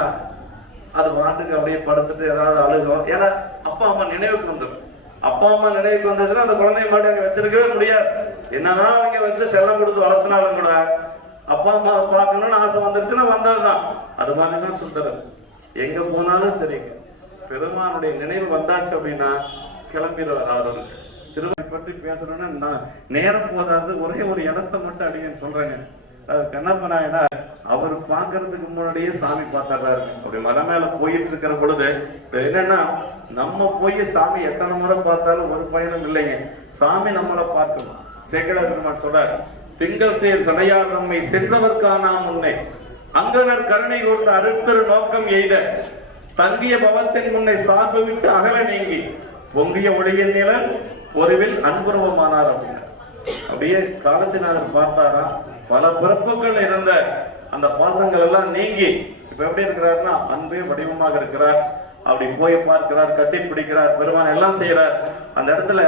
அது பாட்டுக்கு அப்படியே படுத்துட்டு ஏதாவது அழுகும். ஏன்னா அப்பா அம்மா நினைவுக்கு வந்துடும். அப்பா அம்மா நினைவுக்கு வந்துச்சுன்னா அந்த குழந்தைய மாட்டு அங்க வச்சிருக்கவே முடியாது. என்னதான் அவங்க வச்சு செல்லம் கொடுத்து வளர்த்தினாலும் கூட அப்பா அம்மா பார்க்கணும்னு ஆசை வந்துருச்சுன்னா வந்ததுதான். அது மாதிரிதான் சுந்தரர் எங்க போனாலும் சரிங்க, பெருமானுடைய நினைவு வந்தாச்சு அப்படின்னா கிளம்பிடுவார். அவர் திருமணி பற்றி பேசணும்னா நான் நேரம் போதாது, ஒரே ஒரு இடத்தை மட்டும் அடிங்கன்னு சொல்றேங்க. கண்ணப்ப நாயனார் அவர் பார்க்கறதுக்கு முன்னாடியே சாமி பார்த்துறாரு. அப்படி மலை மேல போயிட்டு இருக்கிற பொழுது என்னன்னா, நம்ம போய் சாமி எத்தனை முறை பார்த்தாலும் ஒரு பயனும் இல்லைங்க, சாமி நம்மளை பார்க்கணும். சேக்கிழார் பெருமான் சொல்றார், திங்கள் சேர் சடையார் நம்மை சென்றவர் காணாம் முன்னே அங்கனர் கருணை கொடுத்த அருட்திரு நோக்கம் எய்த தங்கிய பவத்தின் முன்னை சார்பு விட்டு அகல நீங்கி பொங்கிய ஒளியின் நிழல் ஒருவில் அன்புறவமானார் அப்படின்னா. அப்படியே காலத்தினார் பார்த்தாரா, பல பிறப்புகள் இருந்த அந்த பாசங்கள் எல்லாம் நீங்கி இப்ப எப்படி இருக்கிறார்னா அன்பே வடிவமாக இருக்கிறார். அப்படி போய் பார்க்கிறார், கட்டி பிடிக்கிறார், பெருமான் எல்லாம் செய்யறார். அந்த இடத்துல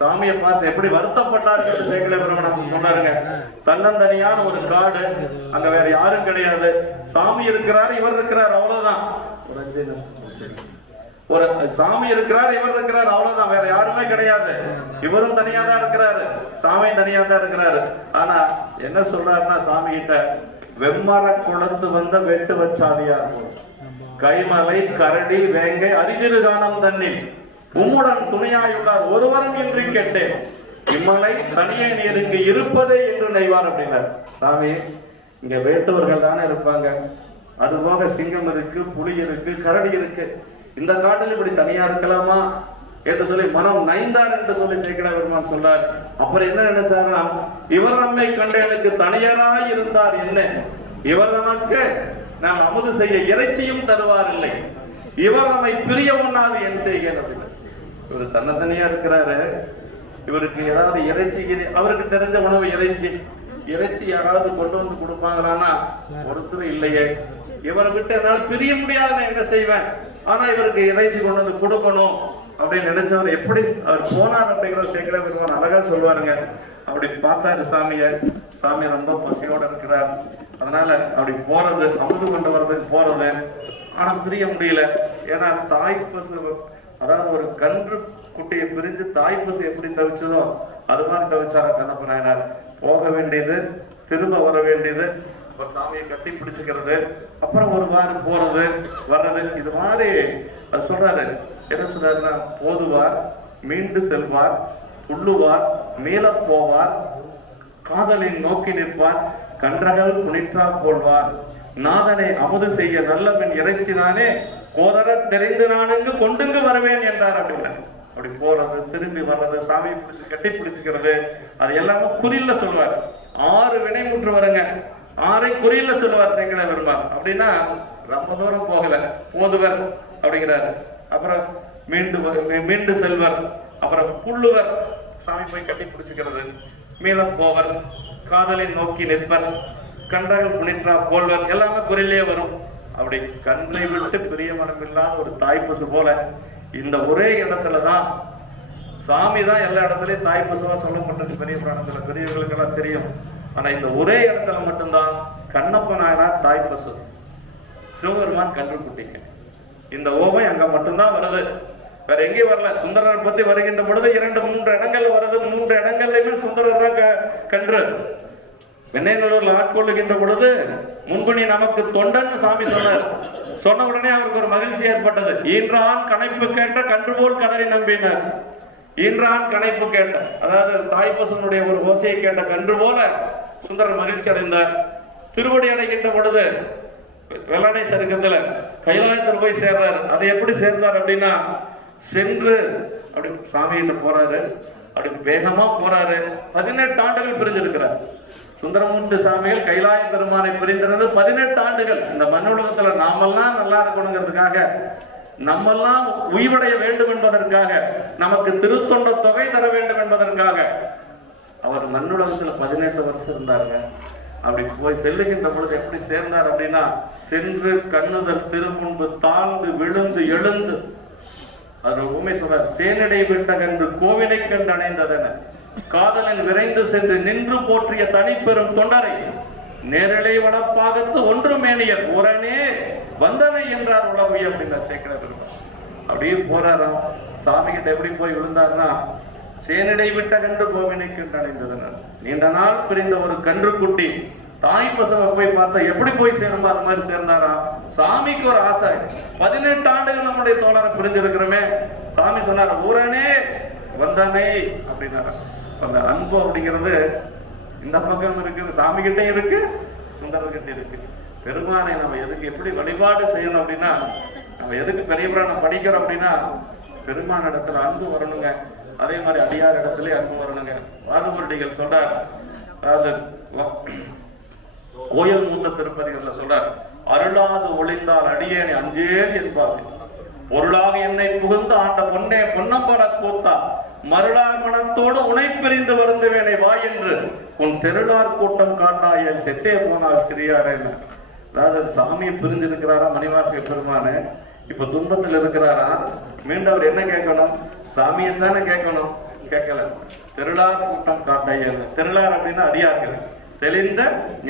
சாமியை பார்த்து எப்படி வருத்தப்பட்டார் சேக்கிழார் பெருமான் சொன்னாருங்க. தன்னந்தனியான ஒரு காடு, அங்க வேற யாரும் கிடையாது, சாமி இருக்கிறார், இவர் இருக்கிறார், அவ்வளவுதான். ஒரு சாமி இருக்கிறார், இவர் இருக்கிறார், அவ்வளவுதான், வேற யாருமே கிடையாது. இவரும் தனியா தான் இருக்கிறாரு, சாமியும் தனியா தான் இருக்கிறாரு. ஆனா என்ன சொல்றாருன்னா சாமி கிட்ட, வெம்மர குளத்து வந்த வெட்டு வச்சாதியார் கைமலை கரடி வேங்கை அரிதிருகானம் தண்ணில் உம்முடன் துணையாயுள்ளார் ஒருவரும் இன்றி கேட்டேன் இம்மலை தனியே நீர் இங்கு இருப்பதே என்று நெய்வார் அப்படின்னார். சாமி இங்க வேட்டுவர்கள் தானே இருப்பாங்க, அது போக சிங்கம் இருக்கு, புலி இருக்கு, கரடி இருக்கு, இந்த காட்டில் இப்படி தனியா இருக்கலாமா என்று சொல்லி மனம் நைந்தார் என்று சொல்லி சேக்கிழார் பெருமான் சொல்றார். அப்புறம் என்ன நினைச்சாரா, இவர் நம்மை கண்ட எனக்கு தனியராய் இருந்தார் என்ன, இவர் நமக்கு நாம் அமுது செய்ய இறைச்சியும் தருவார் இல்லை, இவர் நம்மை பிரிய உண்ணாது என் செய்கிறேன் அப்படின்னு. இவர் தன்னத்தனியா இருக்கிறாரு, இவருக்கு ஏதாவது இறைச்சி, அவருக்கு தெரிஞ்ச உணவு இறைச்சி யாராவது கொண்டு வந்து கொடுப்பாங்களான்னா ஒருத்தர் இல்லையே, இவரை விட்டு என்னால் பிரிய முடியாது, என்ன செய்வேன், ஆனா இவருக்கு இறைச்சி கொண்டு வந்து கொடுக்கணும் அப்படின்னு நினைச்சவர் எப்படி அவர் போனார் அப்படிங்கிற சேக்கிழார் பெருமான் அழகா சொல்லுவாருங்க. அப்படி பார்த்தாரு சாமிய, சாமி ரொம்ப பசியோட இருக்கிறார், அதனால அப்படி போறது, அமுது கொண்டு வர்றதுக்கு போறது, ஆனா பிரிய முடியல. ஏன்னா தாய் பசு, அதாவது ஒரு கன்று குட்டியை பிரிஞ்சு தாய் பசு எப்படி தவிச்சதோ அது மாதிரி தவிச்சாரா கண்ணப்ப நாயனார். போக வேண்டியது, திரும்ப வர வேண்டியது, ஒரு சாமியை கட்டி பிடிச்சுக்கிறது, அப்புறம் ஒரு வாரம் போறது வர்றது, இது மாதிரி அது சொல்றாரு. என்ன சொல்றாருன்னா, போதுவார் மீண்டு செல்வார், உள்ளுவார் மீள போவார், காதலின் நோக்கி நிற்பார், கன்றகள் புனிற்றா போல்வார், நாதனை அமுது செய்ய நல்ல பின் இறைச்சினானே கோதர தெரிந்து நானுங்கு கொண்டுங்கு வருவேன் என்றார் அப்படின்னா. அப்படி போறது, திரும்பி வர்றது, சாமி பிடிச்சு கட்டி பிடிச்சுக்கிறது, அது எல்லாமே குறியில சொல்லுவார். 6 வினைமுற்று வருங்க, 6 குறியில சொல்லுவார் சேக்கிழார் பெருமான். அப்படின்னா ரொம்ப தூரம் போகல, போதுவர் அப்படிங்கிறாரு. அப்புறம் மீண்டு செல்வர், அப்புறம் புல்லுவர், சாமி போய் கட்டி பிடிச்சுக்கிறது, மீள போவர், காதலின் நோக்கி நிற்பர், கன்றகள் புனிற்றா போல்வர், எல்லாமே குறியிலே வரும். அப்படி கன்றை விட்டு பிரிய மனமில்லாத ஒரு தாய் பசு போல இந்த ஒரே இடத்துலதான் சாமி தான் எல்லா இடத்துலயும் தாய் பசுவா சொல்லப்பட்டிருக்கு பெரிய புராணத்துல, பெரியவர்களுக்கு எல்லாம் தெரியும். ஆனா இந்த ஒரே இடத்துல மட்டும்தான் கண்ணப்ப நாயனார் தாய் பசு, சிவபெருமான் கன்று குட்டிங்க. இந்த ஓமை அங்க மட்டும்தான் வருது, வேற எங்கேயும் வரல. சுந்தரரை பத்தி வருகின்ற பொழுது 2-3 இடங்கள்ல வருது, 3 இடங்கள்லயுமே சுந்தரர் தான் கன்று. வெண்ணைநல்லூர்ல ஆட்கொள்ளுகின்ற பொழுது முன்பணி நமக்கு தொண்டன்னு சாமி சொன்னார். சொன்ன உடனே அவருக்கு ஒரு மகிழ்ச்சி ஏற்பட்டது. ஈன்றான் கணைப்பு கேட்ட கன்று போல் கதறி நம்பினார். ஈன்றான் கணைப்பு கேட்ட, அதாவது தாய் பசுனுடைய ஒரு ஓசையை கேட்ட கன்று போல சுந்தரர் மகிழ்ச்சி அடைந்தார். திருவடி அடைகின்ற பொழுது வெள்ளாடை சருக்கத்துல கைலாயத்தில் போய் சேர்றாரு. அதை எப்படி சேர்ந்தார் அப்படின்னா, சென்று அப்படி சாமிகிட்ட போறாரு, அப்படி வேகமா போறாரு. 18 ஆண்டுகள் பிரிஞ்சிருக்கிறார். சுந்தரமூர்த்தி சாமிகள் கைலாய பெருமானை பிரிந்திருந்தது 18 ஆண்டுகள். இந்த மண்ணுலகத்துல நாமெல்லாம் நல்லா இருக்கணுங்கிறதுக்காக, நம்மெல்லாம் உய்வடைய வேண்டும் என்பதற்காக, நமக்கு திருத்தொண்ட தொகை தர வேண்டும் என்பதற்காக அவர் மண்ணுலகத்துல 18 வருஷம் இருந்தாருங்க. அப்படி போய் செல்லுகின்ற பொழுது எப்படி சேர்ந்தார் அப்படின்னா, சென்று கண்ணுதல் திருமுன்பு தாழ்ந்து விழுந்து எழுந்து, அது உண்மை சொல்றார். சேனடை விட்ட கன்று கோவிலை கண்டு அணைந்ததென காதலன் விரைந்து சென்று நின்று போற்றிய தனிப்பெரும் தொண்டரை நேரலை வளப்பாகத்து ஒன்று மேனியர் உடனே வந்தனை என்றார் உளவி அப்படின்னா சேக்கிழார். அப்படியே போறாராம். சாமி கிட்ட எப்படி போய் விழுந்தார்னா, சேனடை விட்ட கன்று கோவிலை கண்டு அணைந்ததென, நீண்ட நாள் பிரிந்த ஒரு கன்று குட்டி தாய் பசங்க போய் பார்த்தா எப்படி போய் சேருமா அது மாதிரி சேர்ந்தாரா. சாமிக்கு ஒரு ஆசை, 18 ஆண்டுகள் நம்முடைய தோழரை பிரிஞ்சிருக்கிறோமே. சாமி சொன்னார் ஊரனே வந்தானே அப்படின்னாரா. அந்த அன்பு அப்படிங்கிறது இந்த பக்கம் இருக்குது, சாமி கிட்டே இருக்கு, சுந்தரர்கிட்ட இருக்கு. பெருமானை நம்ம எதுக்கு எப்படி வழிபாடு செய்யணும் அப்படின்னா, நம்ம எதுக்கு பெரிய புராணம் படிக்கிறோம் அப்படின்னா, பெருமான இடத்துல அன்பு வரணுங்க. அதே மாதிரி அடியார் இடத்துல அன்பு வரணுங்க. வாதுபுரடிகள் சொல்றார், அதாவது கோயில் மூத்த திருப்பதிகள்ல சொல்றார், அருளாது ஒளிந்தால் அடியேனை அஞ்சேன் என்பார். பொருளாக என்னை புகுந்து ஆண்ட பொன்னே பொன்னம்பர கூத்தா மருளார் மனத்தோடு உனை பிரிந்து வருந்துவேனை வா என்று உன் தெருளார் கூட்டம் காட்டாயல் செத்தே போனால் சிறியாரே. அதாவது சாமியை பிரிஞ்சிருக்கிறாரா மணிவாசக பெருமானு, இப்ப துன்பத்தில் இருக்கிறாரா. மீண்டும் அவர் என்ன கேட்கணும்? சாமியை தானே கேட்கணும். கேட்கல. தெருளார் கூட்டம் காட்டாயல். தெருளார் அப்படின்னா அடியார்கள், தெளிந்த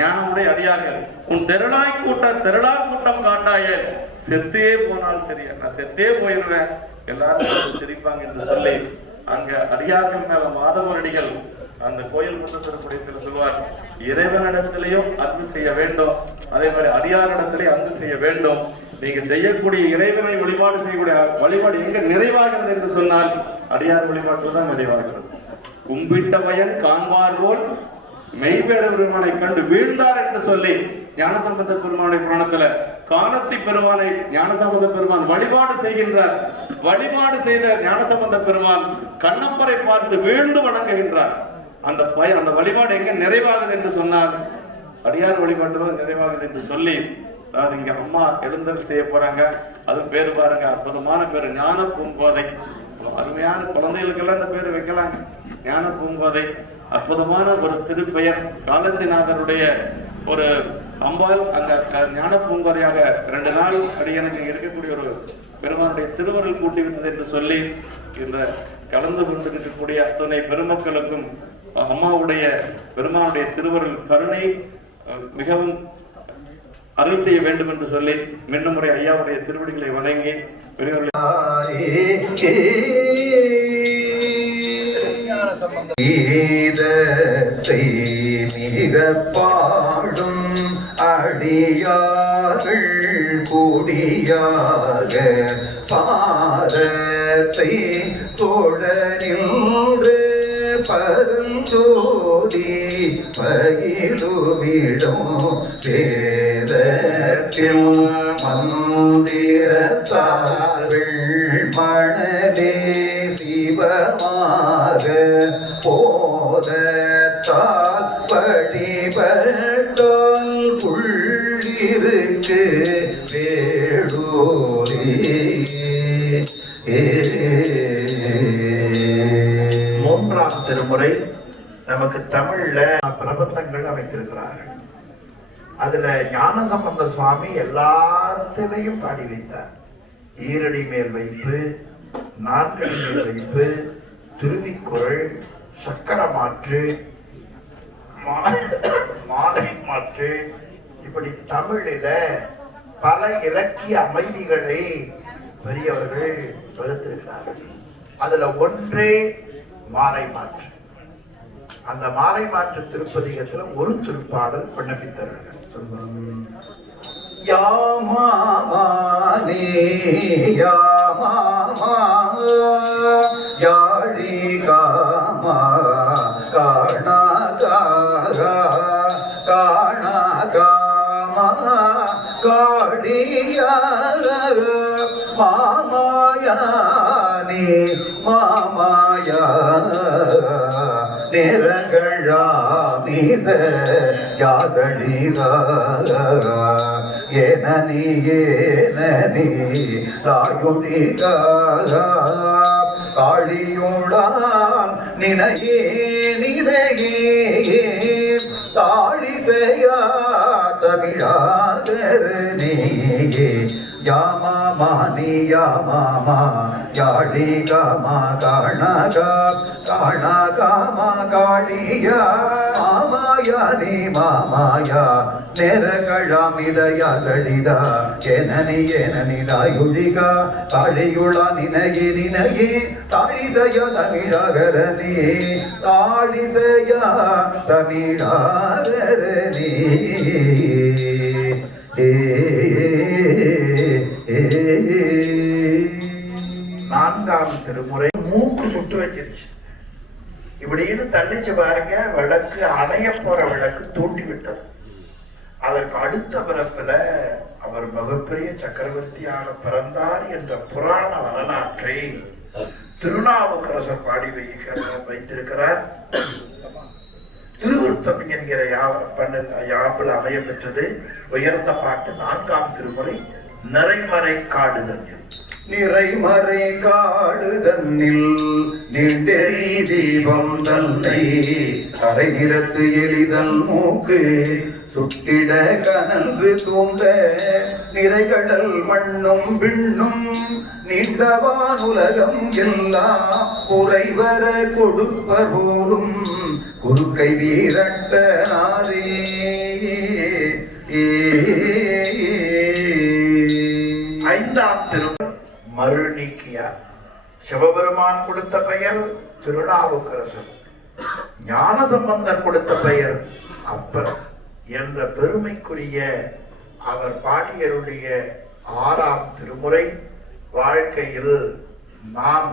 ஞானமுடைய அடியார்கள். உன் தெருளாய் கூட்டம் தெருளார் கூட்டம் காட்டாயல் செத்தே போனால் சரியா, நான் செத்தே போயிடுவேன், எல்லாரும் சிரிப்பாங்க என்று சொல்லி அங்க அடியார்கள் மேல மாதவரடிகள் அந்த கோயில் முற்றத்திற்குடையத்தில் சொல்வார், இறைவனிடத்திலையும் அன்பு செய்ய வேண்டும், அதே மாதிரி அடியாரிடத்திலையும் அன்பு செய்ய வேண்டும். நீங்க செய்யக்கூடிய இறைவனை வழிபாடு செய்யக்கூடிய வழிபாடு எங்க நிறைவாகிறது என்று சொன்னால் அடியார் வழிபாட்டில் தான் நிறைவாகிறது. கும்பிட்ட பயன் காண்பார் போல் மெய்வேட பெருமானை கண்டு வீழ்ந்தார் என்று சொல்லி ஞானசம்பந்த பெருமானுடைய புராணத்துல காலத்தி பெருமானை ஞானசம்பந்த பெருமான் வழிபாடு செய்கின்றார். வழிபாடு செய்த ஞானசம்பந்த பெருமான் கண்ணப்பரை பார்த்து வீழ்ந்து வணங்குகின்றார். அந்த வழிபாடு எங்க நிறைவாகுது என்று சொன்னால் அடியார் வழிபாட்டுதான் நிறைவாகுது என்று சொல்லி, அதாவது இங்க அம்மா எழுந்தல் செய்ய போறாங்க. அது பேரு பாருங்க, அற்புதமான பேரு, ஞான பூங்கோதை. அருமையான குழந்தைகளுக்கெல்லாம் இந்த பேரு வைக்கலாங்க, ஞான பூங்கோதை. அற்புதமான ஒரு திருப்பெயர். காலத்திநாதருடைய ஒரு அம்பாள் அங்க ஞான பூங்கோதையாக 2 நாள் அடியனுக்கு இருக்கக்கூடிய ஒரு பெருமானுடைய திருவருள் கூட்டி விட்டது என்று சொல்லி இந்த கலந்து கொண்டிருக்கக்கூடிய அத்தனை பெருமக்களுக்கும் அம்மாவுடைய பெருமானுடைய திருவருள் கருணை மிகவும் அருள் செய்ய வேண்டும் என்று சொல்லி மீண்டும் முறை ஐயாவுடைய திருவடிகளை வணங்கி பெரியவர்களை மிக பாடும் அடியார்கள் கூடியாக பாதத்தை தொட நின்று பரஞ்சோதி பயிலுவிடும் வேதத்தில் மந்திரத்தார்கள் மணலே சிவமாக போதத்தால் படிபட்டால் புள்ளிருக்கு வேடூரே. மூன்றாம் திருமுறை நமக்கு தமிழ்ல பிரபந்தங்கள் அமைத்திருக்கிறார்கள். அதுல ஞானசம்பந்த சுவாமி எல்லாத்திலையும் பாடி வைத்தார். ஈரடி மேல் வைப்பு, நான்கடி மேல் வைப்பு, திருவிக்குறள், சக்கரமாற்று, மாலை மாற்று, இப்படி தமிழில பல இலக்கிய அமைதிகளை பெரியவர்கள் வகுத்திருக்கிறார்கள். அதுல ஒன்றே மாலை மாற்று. அந்த மாலை மாற்று திருப்பதிகத்துல ஒரு திருப்பாடல் விண்ணப்பித்தார்கள். யாமானே யாமா யாழி காமா காணா காணா காமா காடியா மாமாயானே மாமாயா நிறங்கழாமித யாசடிதா ஏனனி ஏனனி ராயுடிகா காளியுடான் நினையே நினையே தாழிசையா தமிழாதரனே யாமாமா நீ யாமாமா யாழி காமா காணாகா காணாகாமா காழியா மாமாயா நீ மாமாயா நேரகழாமிதயா சடிதா எனனிடாயுழிகா காழியுளா நினையே நினையே தாழிசய தமிழாகரனே தாழிசய தமிழாகரனே நான்காம் திருமுறை மூக்கு சுட்டு வச்சிருச்சு. இப்படின்னு தள்ளிச்சு பாருங்க, விளக்கு அணைய போற விளக்கு தூண்டி விட்டது. அதற்கு அடுத்த பிறப்புல அவர் மிகப்பெரிய சக்கரவர்த்தியாக பிறந்தார் என்ற புராண வரலாற்றை திருநாவுக்கரசர் பாடி வைத்திருக்கிறார். திருவிருத்தம் என்கிற யாப்பில் அமைய பெற்றது உயர்ந்த பாட்டு. நான்காம் திருமுறை நிறைமறை காடுதல். நிறைமறை காடுதன்னில் நீண்டெறி தீபம் தன்னை கரை நிறத்து எரிதல் மூக்கு சுட்டிட கனல்வு தூண்ட நிறைகடல் மண்ணும் விண்ணும் நீண்டவான் உலகம் எல்லாம் குறைவர கொடுப்பர் போலும் குறுக்கை வீரட்ட நாரே. ஐந்தாம் திருமுறை மருணிக்கியா. சிவபெருமான் கொடுத்த பெயர் திருநாவுக்கரசர், ஞான சம்பந்தர் கொடுத்த பெயர் அப்பர் என்ற பெருமைக்குரிய அவர் பாடியருடைய ஆறாம் திருமுறை. வாழ்க்கையில் நாம்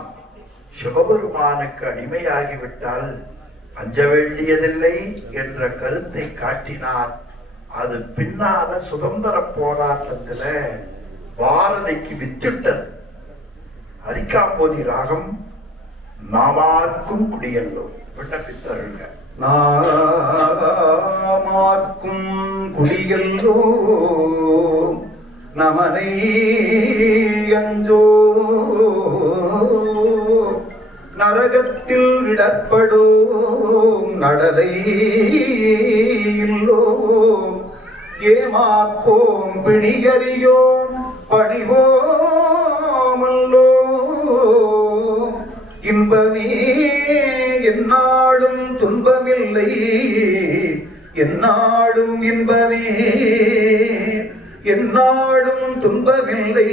சிவபெருமானுக்கு அடிமையாகிவிட்டால் அஞ்ச வேண்டியதில்லை என்ற கருத்தை காட்டினார். அது பின்னால சுதந்திர போராட்டத்துல பாரதிக்கு வித்திட்டது. அரிக்காம்போதி ராகம் நாமார்க்கும் குடியல்லோ விண்ணப்பித்தருங்க. நாமார்க்கும் குடியல்லோ நமனை அஞ்சோ நரகத்தில் இடர்படும் நடலை இல்லோ ஏமாப்போம் பிணிகரியோம் படிவோமல்லோ இன்பமே என்னாடும் துன்பமில்லை என்னாடும் இன்பமே என்னாடும் துன்பமில்லை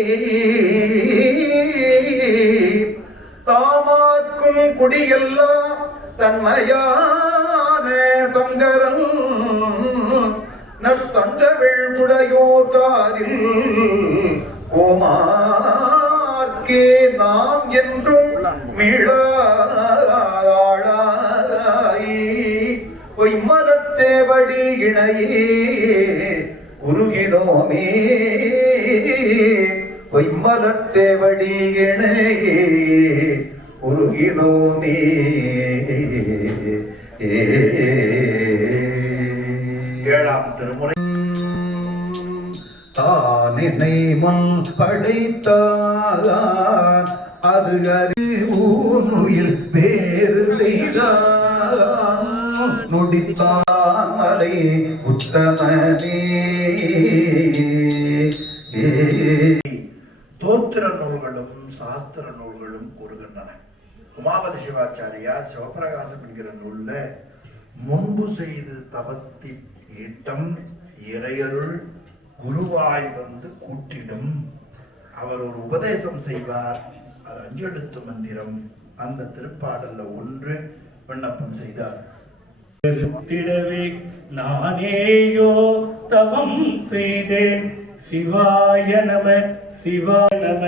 தாமார்க்கும் குடியெல்லாம் தன்மையான சங்கரன் நற்சங்கவெள் குடையோர் காதில் கோமார்க்கே நாம் என்றும் மீளாய் பொய்மலர் சேவடி இணையே உருகினோமே பொய்மலர் சேவடி இணையே உருகினோமே. ஏழாம் திருமுறை தானினை மண் படைத்தார் அது அறிவுயிர் வேறு செய்தார் நொடித்தாமரை உத்தமனே. தோத்திர நூல்களும் சாஸ்திர நூல்களும் கூறுகின்றன. உமாபதி சிவாச்சாரியார் சிவபிரகாசம் என்கிற நூல்ல முன்பு செய்து தவத்தி ஈட்டம் இறையருள் குருவாய் வந்து கூட்டிடும். அவர் ஒரு உபதேசம் செய்வார், அது 5 எழுத்து மந்திரம். அந்த திருப்பாடல்ல ஒன்று விண்ணப்பம் செய்தார். சுத்திடவே நானேயோ தவம் செய்தேன் சிவாய நம சிவாய நம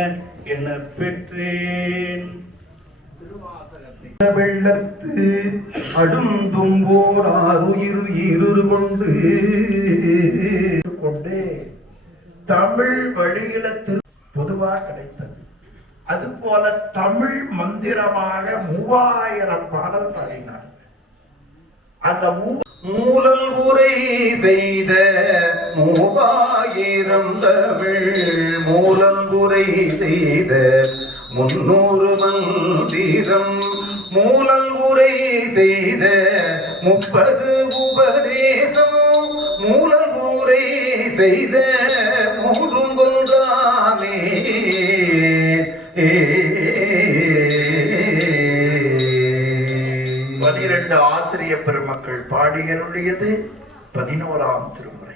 என பெற்றேன். வெள்ளத்து அடுந்தும்போர் ஆறுயிர் ஈரு கொண்டு தமிழ் வழியில பொதுவா கிடைத்தது. அது போல தமிழ் மந்திரமாக 3000 பாடல் பாடினார். அந்த மூலல் உரை செய்த 3000 தமிழ் மூலல் உரை செய்த 300 மந்திரம் மூலல் உரை செய்த 30 உபதேசம் மூலல் உரை செய்த 3 கொன்றாமே 12 ஆசிரிய பெருமக்கள் பாடியருடையது 11ஆம் திருமுறை.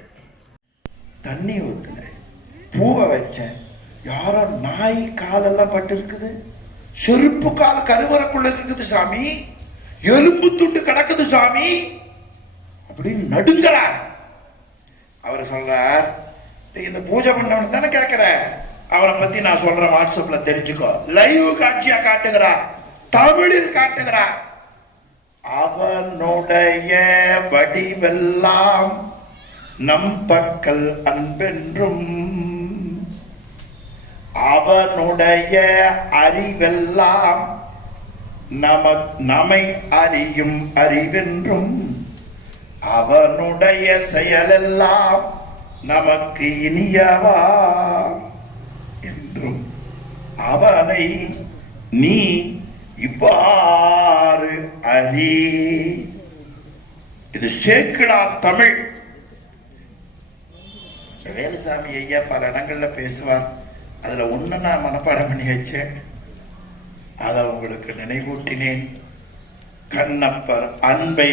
தண்ணி ஊத்துனேன், பூவை வச்சேன், யாரோ நாய் காலெல்லாம் பட்டு இருக்குது, செருப்பு கால் கருவறைக்குள்ள இருக்குது சாமி, எலும்பு துண்டு கிடக்குது சாமி அப்படின்னு நடுங்கிறார். அவர் சொல்றார், இந்த பூஜை பண்ணவன் தானே கேட்கிற, அவரை பத்தி நான் சொல்றேன், வாட்ஸ்அப்ல தெரிஞ்சுக்கோ. லைவ் காட்சியா காட்டுகிறார், தமிழில் காட்டுகிறார். அவனுடைய வடிவெல்லாம் நம் பக்கல் அன்பென்றும், அவனுடைய அறிவெல்லாம் நம்மை அறியும் அறிவென்றும், அவனுடைய செயலெல்லாம் நமக்கு இனியவா என்றும், அவனை நீ இவ்வாறு அறி. இது சேக்கிழார் தமிழ். வேலுசாமி ஐயா பல இடங்கள்ல பேசுவார், அதுல ஒண்ணு நான் மனப்பாடம் பண்ணி வச்சேன், அதை உங்களுக்கு நினைவூட்டினேன். கண்ணப்பர் அன்பை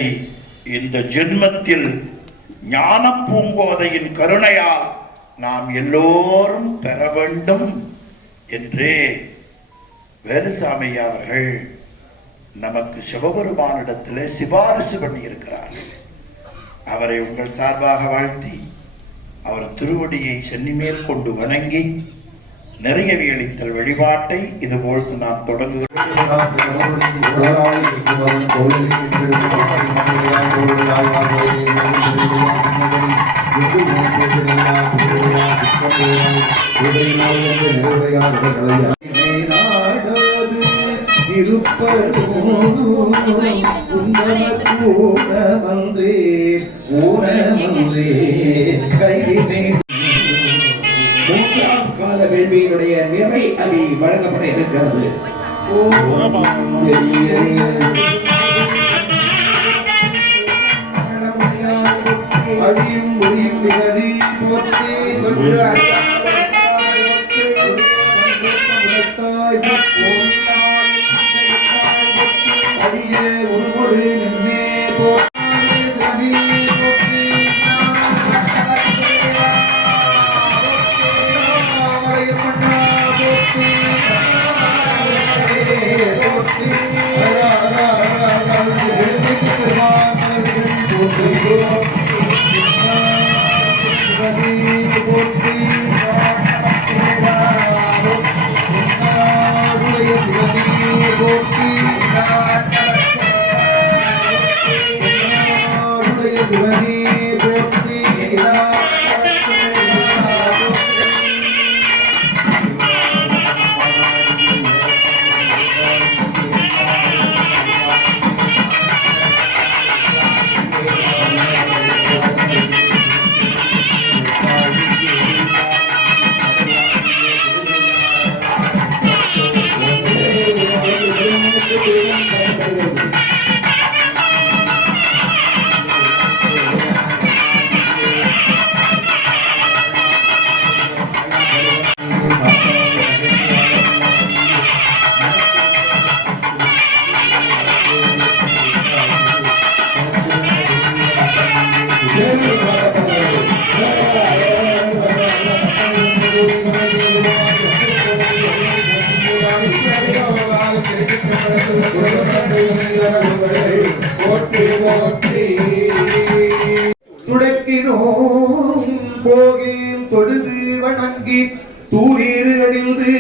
இந்த ஜென்மத்தில் ஞான பூங்கோதையின் கருணையால் நாம் எல்லோரும் பெற வேண்டும் என்று வேலுசாமி அவர்கள் நமக்கு சிவபெருமானிடத்திலே சிபாரிசு பண்ணி இருக்கிறார்கள். அவரை உங்கள் சார்பாக வாழ்த்தி அவர் திருவடியை சென்னிமேல் கொண்டு வணங்கி நிறையவி அளித்தல் வழிபாட்டை இதுபோல் நாம் தொடங்குகிறோம். மூன்றாம் கால வேள்வியினுடைய நிறை அவி வழங்கப்பட இருக்கிறது. அடியும் ஒளியும் நிகழ்ச்சி அடிய ஒரு நின்றே துடக்கினோம் போகில் தொழுது வணங்கி தூரீர் அணிந்து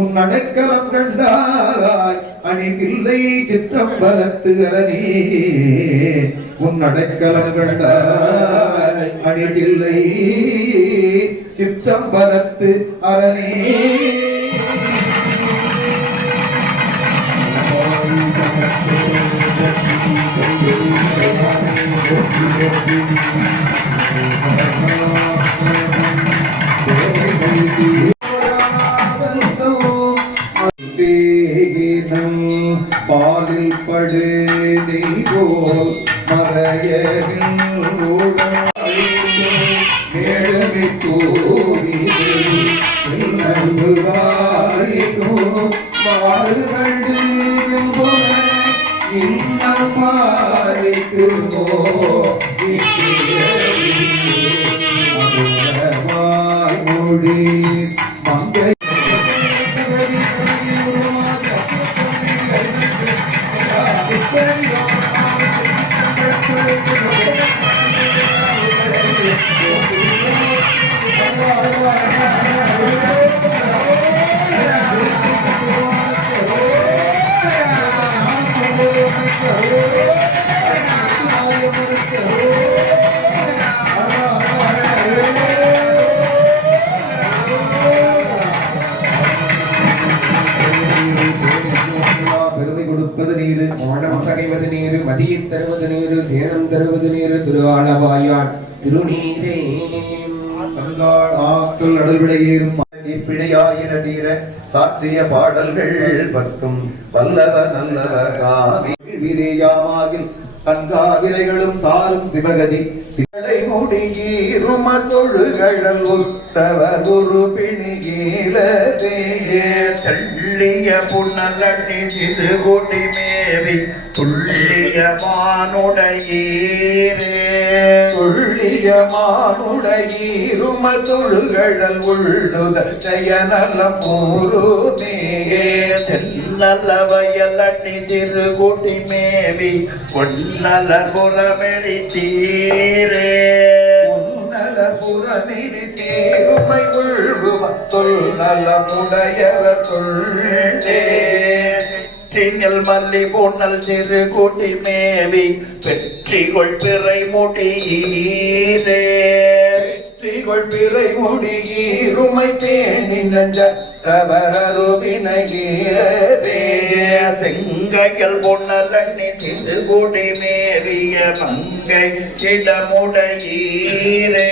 உன் அடைக்கலம் கண்டாய் அணிதில்லை சிற்றம்பலத்து அரணே. உன் அடைக்கலம் கண்டாய் அணிதில்லை சிற்றம்பலத்து அரணே. பாலில் படு நெய் போல் மறையவின் மேழமை தோழி வாழ்கண்டு பெருமை கொடுப்பது நீரு, ஓணம் தரைவது நீரு, மதியை தருவது நீரு, சேனம் தருவது நீரு, திருவாளவாயான் திருநீரே. ஆக்கள் நடுவிடையேறும் பிழையாயின தீர சாற்றிய பாடல்கள் பத்தும் வல்லவர் நல்லவர் காவி வீரேயாமாகில் தஞ்சாவிரைகளும் சாரும் சிவகதி சிலை முடியீரும தொழுகழல் உற்றவர் குரு பிணிகீழே தள்ளிய புன்னலட்டி சிறு கொடி மேவி துள்ளிய மானுடையீரே துள்ளிய மானுடையீரும தொழுகழல் உள்ளுதல் செயநல மூருமே செல்லல வயலட்டி சிறு கொடி மேவி பொன்னல புறமெறி தீரே உன்னல புறமிரி தீருமை உள்குவ சொல் நலமுடையவர் சொல்லே சிங்கள் மல்லி பொன்னல் சிறு கொடி மேவி வெற்றிகொள் பிறை முடியீரே வெற்றிகொள் பிறை முடியீருமை பேணி நஞ்ச கவரருவினையீரே செங்கைகள் பொன்னலண்ணி சிறு கொடி மேவிய மங்கை சிடமுடையீரே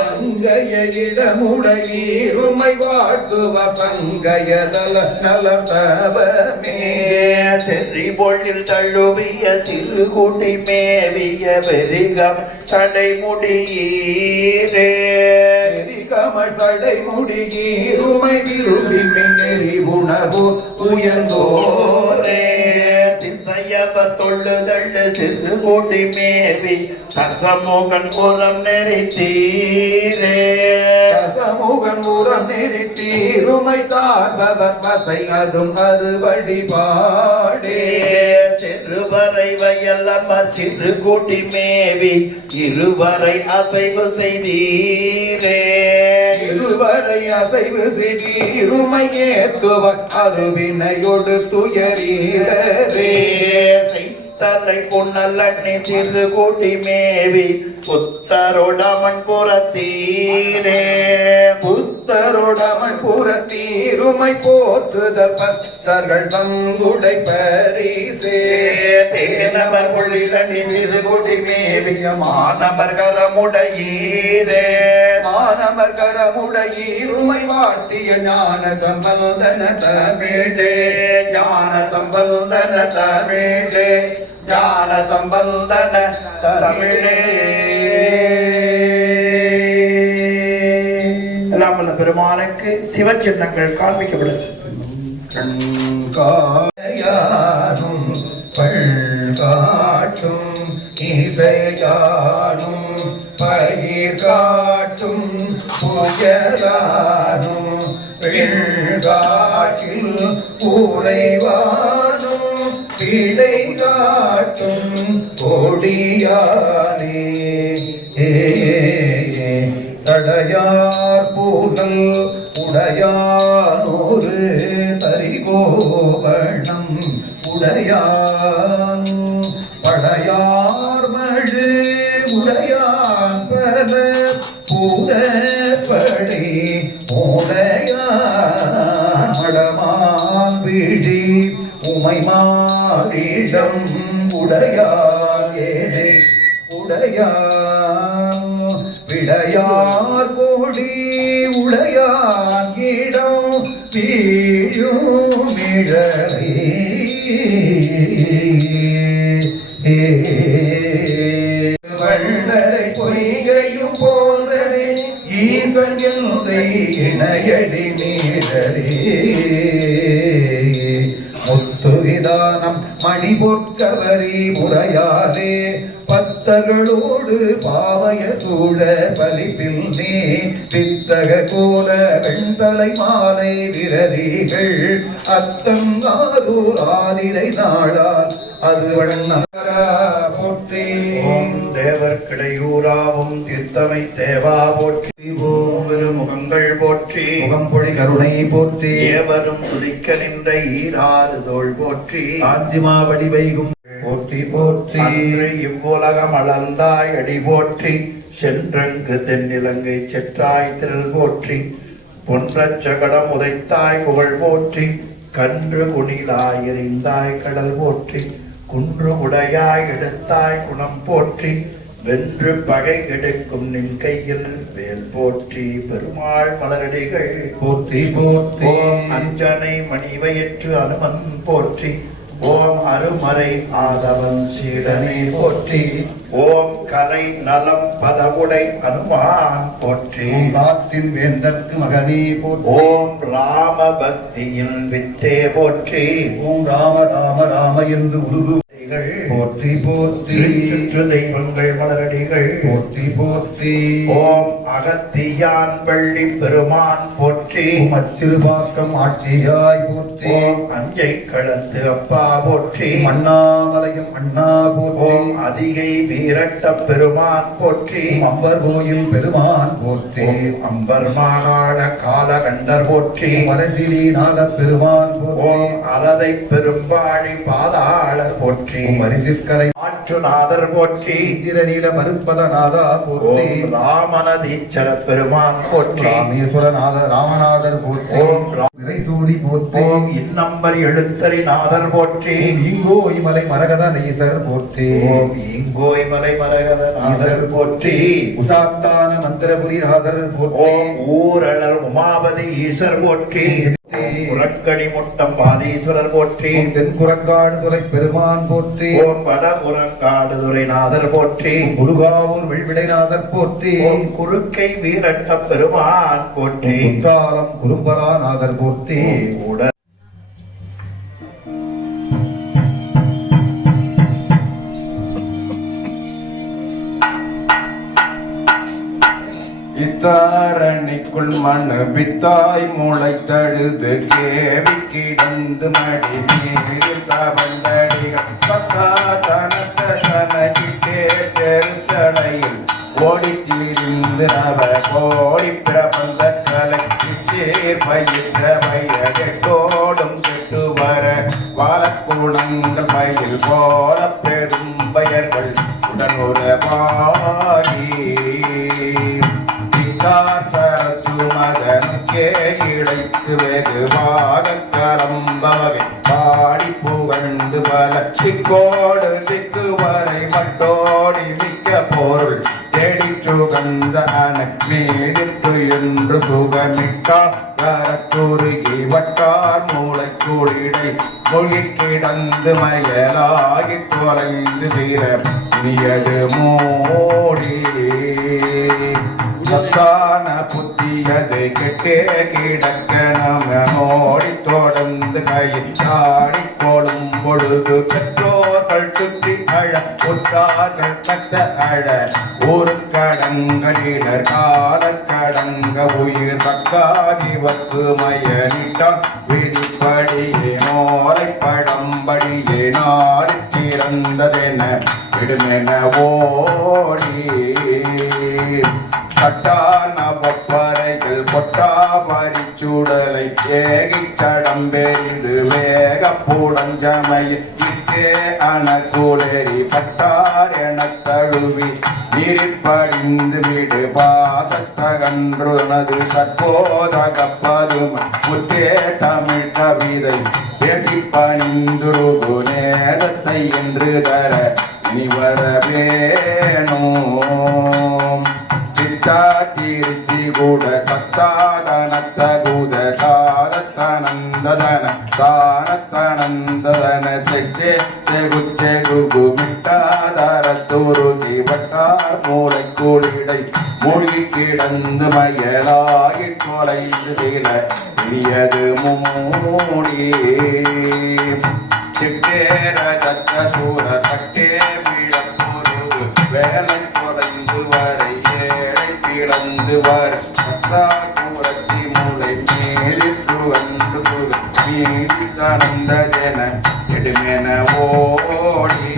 மங்கைய இடமுடையீருமை வாழ்த்துவ சங்கையதல நலத்தவமே செறி பொழில் தழுவிய சிறு கொடி மேவிய வெறிகம் சடைமுடியீரே கமல் சடை முடியீருமை விரும்பி மின்னெறி உணவு உயர்ந்தோரே திசையவர் தொழுதள்ளு சிறு கொடி மேவி கசமுகன் புறம் நெறித்தீரே கசமுகன் உரம் நெறித்தீருமை சார்பவர் வசை அதும் அறுவடி பாடே சிறுவரை வயலமர் சிறு கொடி மேவி இருவரை அசைவு செய்தீரே இருவரை அசைவு செய்தீருமை ஏத்துவ அருவினையொடு துயரீரே தலை பொன்னலண்ணி சிறு கொடி மேவி புத்தரோடமன் புறத்தீரே புத்தரோடமன் புறத்தீருமை போற்றுதல் பக்தர்கள் பங்குடை பரிசே தேனவர் பொழிலண்ணி சிறு கொடி மேவிய மானவர் கரமுடையீரே மானவர் கரமுடையீருமை வாழ்த்திய ஞான சம்பந்தன தமிழே ஞான சம்பந்தன தமிழே ஞான சம்பந்தன தமிழே. ராமல பெருமானுக்கு சிவச்சின்னங்கள் காண்பிக்கப்படும். கண்காயானும் பல்காட்டும் இசையானும் பயிர் காட்டும் புயலானும் வெள்காட்டில் உறைவானும் பிடை காட்டும் கொடியானே சடையார் பூனல் உடையானோரு சரிகோவணம் உடையான் படையார் மழு உடையான் பல பூதப்படை உடையான் மடமான் விழி உமை மாடிடம் உடையான் ஏனை உடையான் விடையார் கோடி உடையான் இடம் வீழும் இழலை வள்ளலை பொய்கையும் போன்றதே ஈசன் எந்தை இணையடி நீரே முத்து விதானம் மணி பொற்கவ பராபரி முறையாலே பத்தர்களோடு பாவைய சூழ பலிப்பில் நீ பித்தக கோல வெண்தலை மாலை விரதிகள் அத்தங்காதூர் ஆதிரை நாளால் அது வண்ணமரா போற்றி. ஓம் தேவர்கிடையூராவும் தீர்த்தமை தேவா போற்றி. ஓம் முகங்கள் போற்றி. முகம்பொழி கருணை போற்றி. ஏவரும் துதிக்க நின்ற ஈராறு தோள் போற்றி. ஆஞ்சிமா வடிவைகும் போற்றி போற்றி. அன்று இவ்வுலகம் அளந்தாய் அடி போற்றி. சென்றங்கு தென்னிலங்கை செற்றாய் திரள் போற்றி. பொன்றச் சகடம் உதைத்தாய் புகழ் போற்றி. கன்று குணிலாய் எறிந்தாய் கடல் போற்றி. குன்று உடையாய் எடுத்தாய் குணம் போற்றி. வென்று பகை கெடுக்கும் நின் கையில் வேல் போற்றி. பெருமாள் மலரடிகள் போற்றி போற்றி. ஓம் அஞ்சனை மணிவயிற்று அனுமன் போற்றி. ஓம் அருமறை ஆதவன் சீடனை போற்றி. ஓம் கலை நலம் பதவுடை அனுமான் போற்றி. காற்றின் வேந்தற்கு மகனே போற்றி. ஓம் ராம பக்தியின் வித்தே போற்றி. ஓம் ராம ராம ராம என்று உருகு போற்றி போற்றி. சுற்று தெய்வங்கள் மலரடிகள் போற்றி போற்றி. ஓம் அகத்தியான் வெள்ளி பெருமான் போற்றி. அச்சிறுபாக்கம் ஆட்சியாய் போற்றி. ஓம் அஞ்சை களத்து அப்பா போற்றி. அண்ணாமலையும் அண்ணா போற்றி. ஓம் அதிகை வீரட்ட பெருமான் போற்றி. அம்பர் கோயில் பெருமான் போற்றி. அம்பர் மாகாள காலகண்டர் போற்றி. மலசிலி நாத பெருமான் போற்றி. ஓம் அரதை பெரும்பாழி பாதாளர் போற்றி. பரிசிற்கரை ஆற்றுநாதர் போற்றி. இந்திரநீல மருப்பதநாதா போற்றி. ஓம் ராமனதீச்சர பெருமான் போற்றி. ராமேஸ்வரநாத ராமநாதர் போற்றி. ஓம் நிறைசூடி போற்றி. ஓம் இன்னம்பர் எழுத்தரிநாதர் போற்றி. இங்கோ இமலை மரகத நெய்சர் போற்றி. ஓம் இங்கோய் மலை மரகத நாதர் போற்றி. உசாத்தான மந்திரபுரிநாதர் போற்றி. ஓம் ஊரழல் உமாபதி ஈஸ்வர் போற்றி. புறக்கணி முட்டம் பாதீஸ்வரர் போற்றி. தென்குரங்காடு துறை பெருமான் போற்றி. ஓம் வடபுறங்காடு துரைநாதர் போற்றி. முருகாவூர் வெள்விடைநாதர் போற்றி. ஓம் குறுக்கை வீரட்ட பெருமான் போற்றி. குற்றாலம் குறும்பலாநாதர் போற்றி. கூட இத்தாரணிக்குள் மண்ணு வித்தாய் முளைத்தழுது கேவி கிடந்து மடி நீரில் தவண்டடிகள் சக்கா தனத்த தனக்கிட்டே தெருத்தலையில் ஓடி தீர்ந்து நவ கோடி பிரபந்த கலக்கு சேர் பயின்ற வயடோடும் கெட்டு வர வாழக்குளங்கள் பயில் போல பெரும் பயர்கள் உடன் ஒரு பாடி மதனுக்கே இழைத்து வெகுவாக கலம்பவகை பாடி புகழ்ந்து பல திக்கோடு திக்கு வரை மட்டோடி மிக்க பொருள் தேடி சுகந்த மீதிற்கு என்று சுகமிட்டா வரத்துருகி வட்டார் மூளை கூடிடை மொழி கிடந்து மயலாகி தொலைந்து சீர இனியது மூடி சத்தான புத்தியதை கெட்டே கிடக்க நம்மோடி தொடர்ந்து கையில் தாடி போடும் பொழுது பெற்றோர்கள் சுற்றி அழ உற்றார்கள் கத்த அழ ஒரு கடங்களினர் கால கடங்க உயிர் தக்காதிவர்க்கு மயனிட்டா விதிப்படியே நோலை பழம்படியே நாடு திறந்ததென விடுமென ஓடி சட்டான பொப்பரைகள் பொட்டா பறிச்சுடலை ஏகி சடம்பெரிது வேக பூடஞ்சமையில் இட்டே அணக்குளேறி பட்டார் என தழுவி நீரில் படிந்து விடு பாசத்தகன்றுனது சற்போதகப்பதும் முற்றே தமிழ் கவிதை பேசி பணிந்துருகு நேதத்தை என்று தர இனி வர வேணும் திருத்தி கூட தத்தாதனத்த கூத தாதத்தனந்ததன தானத்தனந்ததன செச்சே செகுச்சே குகு மிட்டாதார துருகி வட்டார் மூளை கூடிடை மூழ்கி கிடந்து மயலாகி தொலைந்து சில இனியது மூடி சிட்டேர தத்த சூரர் பட்டே வீழப்பொருது வேலை குறைந்து வரை ஏழை பிளந்து வரை சத்தா கூரத்தி மூளை மேலிட்டு வந்து மீதி தனந்த ஜன எடுமென ஓடி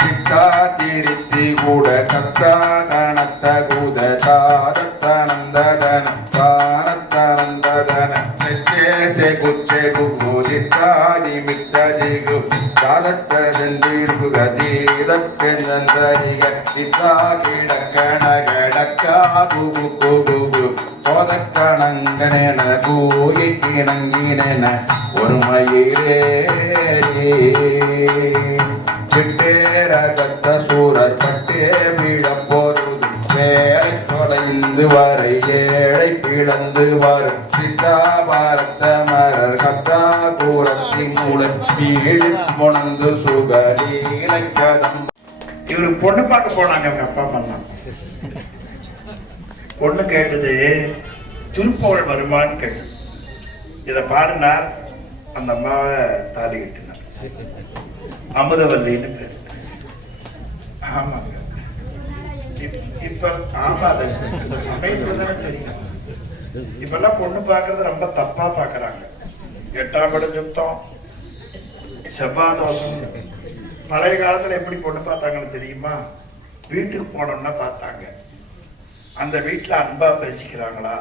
சிட்டா திருத்தி கூட கத்தா கணத்த கூத தாதத்தனந்ததன தானத்தனந்ததன செச்சே குச்சே குகு சித்தாதி மித்ததிகு தாதத்ததென்றிருகுக தீதப்பெந்தரிக சித்தா கிடக்கணகடக்கா குகு குகு சோதக்கணங்கனென கூயிக்கிணங்கினென ஒரு மயிலேரி சிட்டேர கத்த சூரர் பட்டே வீழப்பொருது வேலை கொலைந்து வரை ஏழை பிளந்து வரும் சித்தா பாரத மரர் கத்தா கூரத்தி மூலம் வீழி கொணந்து சுகலீலை கதம். இவரு பொண்ணு பார்க்க போனாங்க அவங்க அப்பா அம்மா. பொண்ணு கேட்டது திருப்போல் வருமான்னு கேட்டு இதை பாடினார். அந்த அம்மாவை தாலி கட்டினார். அமுதவல்லின்னு பேர். ஆமாங்க. இப்ப ஆமா அது இந்த சமயத்துல தானே தெரியும். இப்பெல்லாம் பொண்ணு பார்க்கறது ரொம்ப தப்பா பாக்குறாங்க. 8ஆம் பட சுத்தம், செவ்வாய் தோஷம். பழைய காலத்துல எப்படி பொண்ணு பார்த்தாங்கன்னு தெரியுமா? வீட்டுக்கு போனோம்னா பார்த்தாங்க, அந்த வீட்டுல அன்பா பேசிக்கிறாங்களா,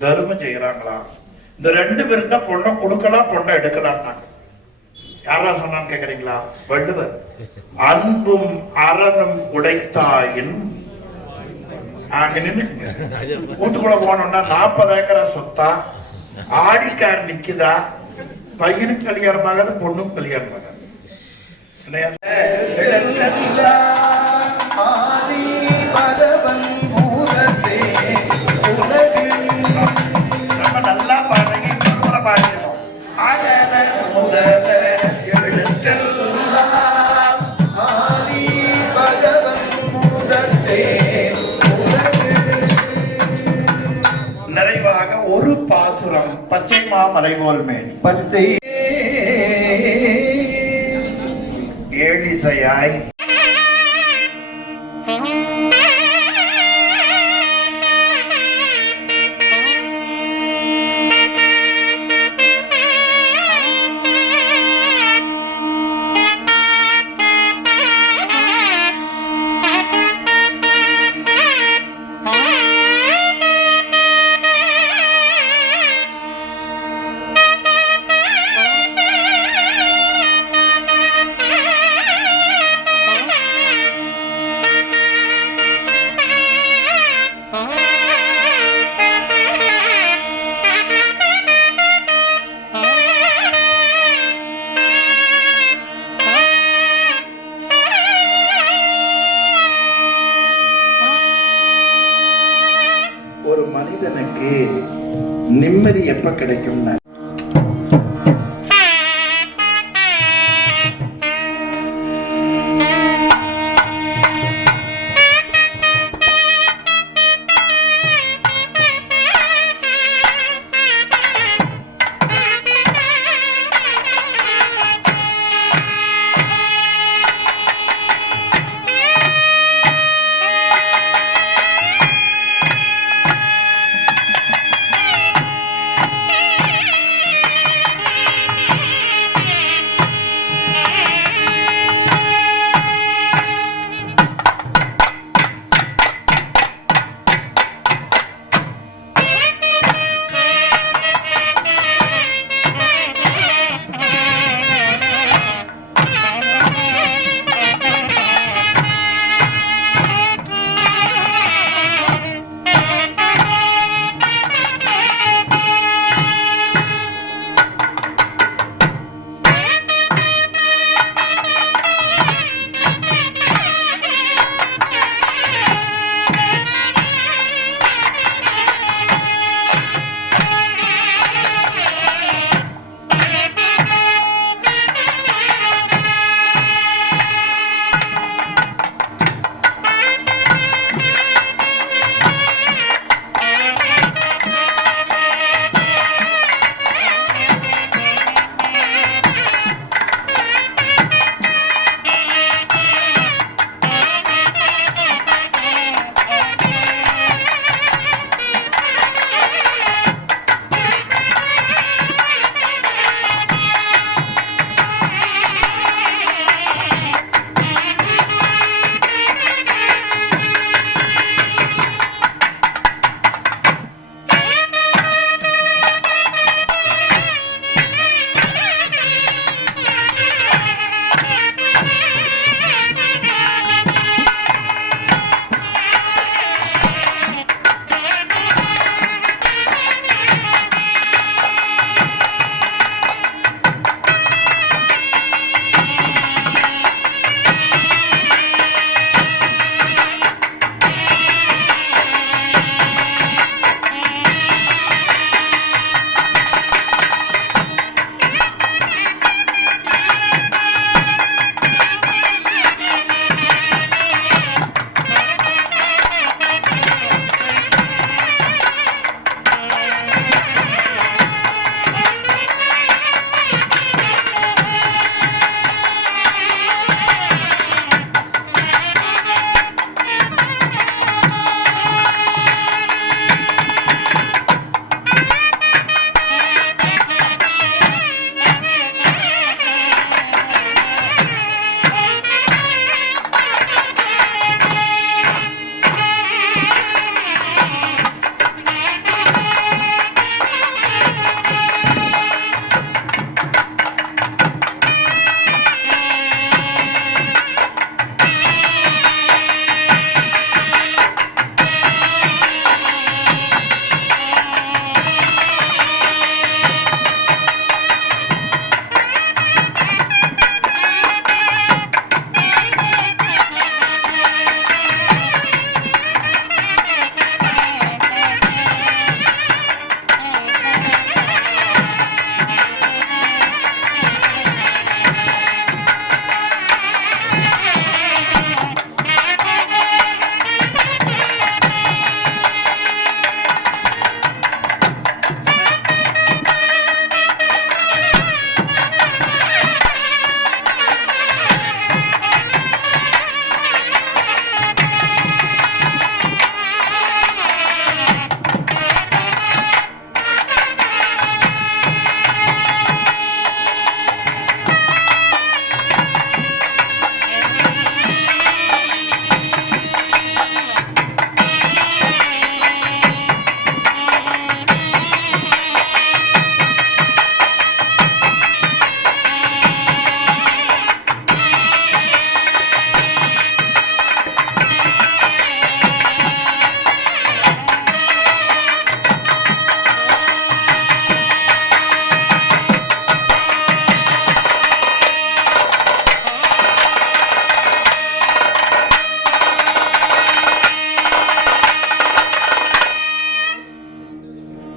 தர்மம் செய்யறாங்களா. இந்த 2 பேரும் தான் பொண்ணை கொடுக்கலாம், பொண்ணை எடுக்கலாம்னாங்க. யாரா சொன்னான்னு கேக்குறீங்களா? வள்ளுவர். அன்பும் அறனும் உடைத்தாயின் அங்க நின்று வீட்டுக்குள்ள போனோம்னா 40 ஏக்கரா சொத்தா, ஆடிக்கார் நிக்குதா, பையனுக்கு கல்யாணம் ஆகாது, பொண்ணுக்கு கல்யாணம் ஆகாது. நம்ம நல்லா பாடுறீங்க, பாடணும். நிறைவாக ஒரு பாசுரம். பச்சை மாமலை போல் மேல் பச்சை ஏழிசையாய் ஒரு மனிதனுக்கு நிம்மதி எப்ப கிடைக்கும்னா,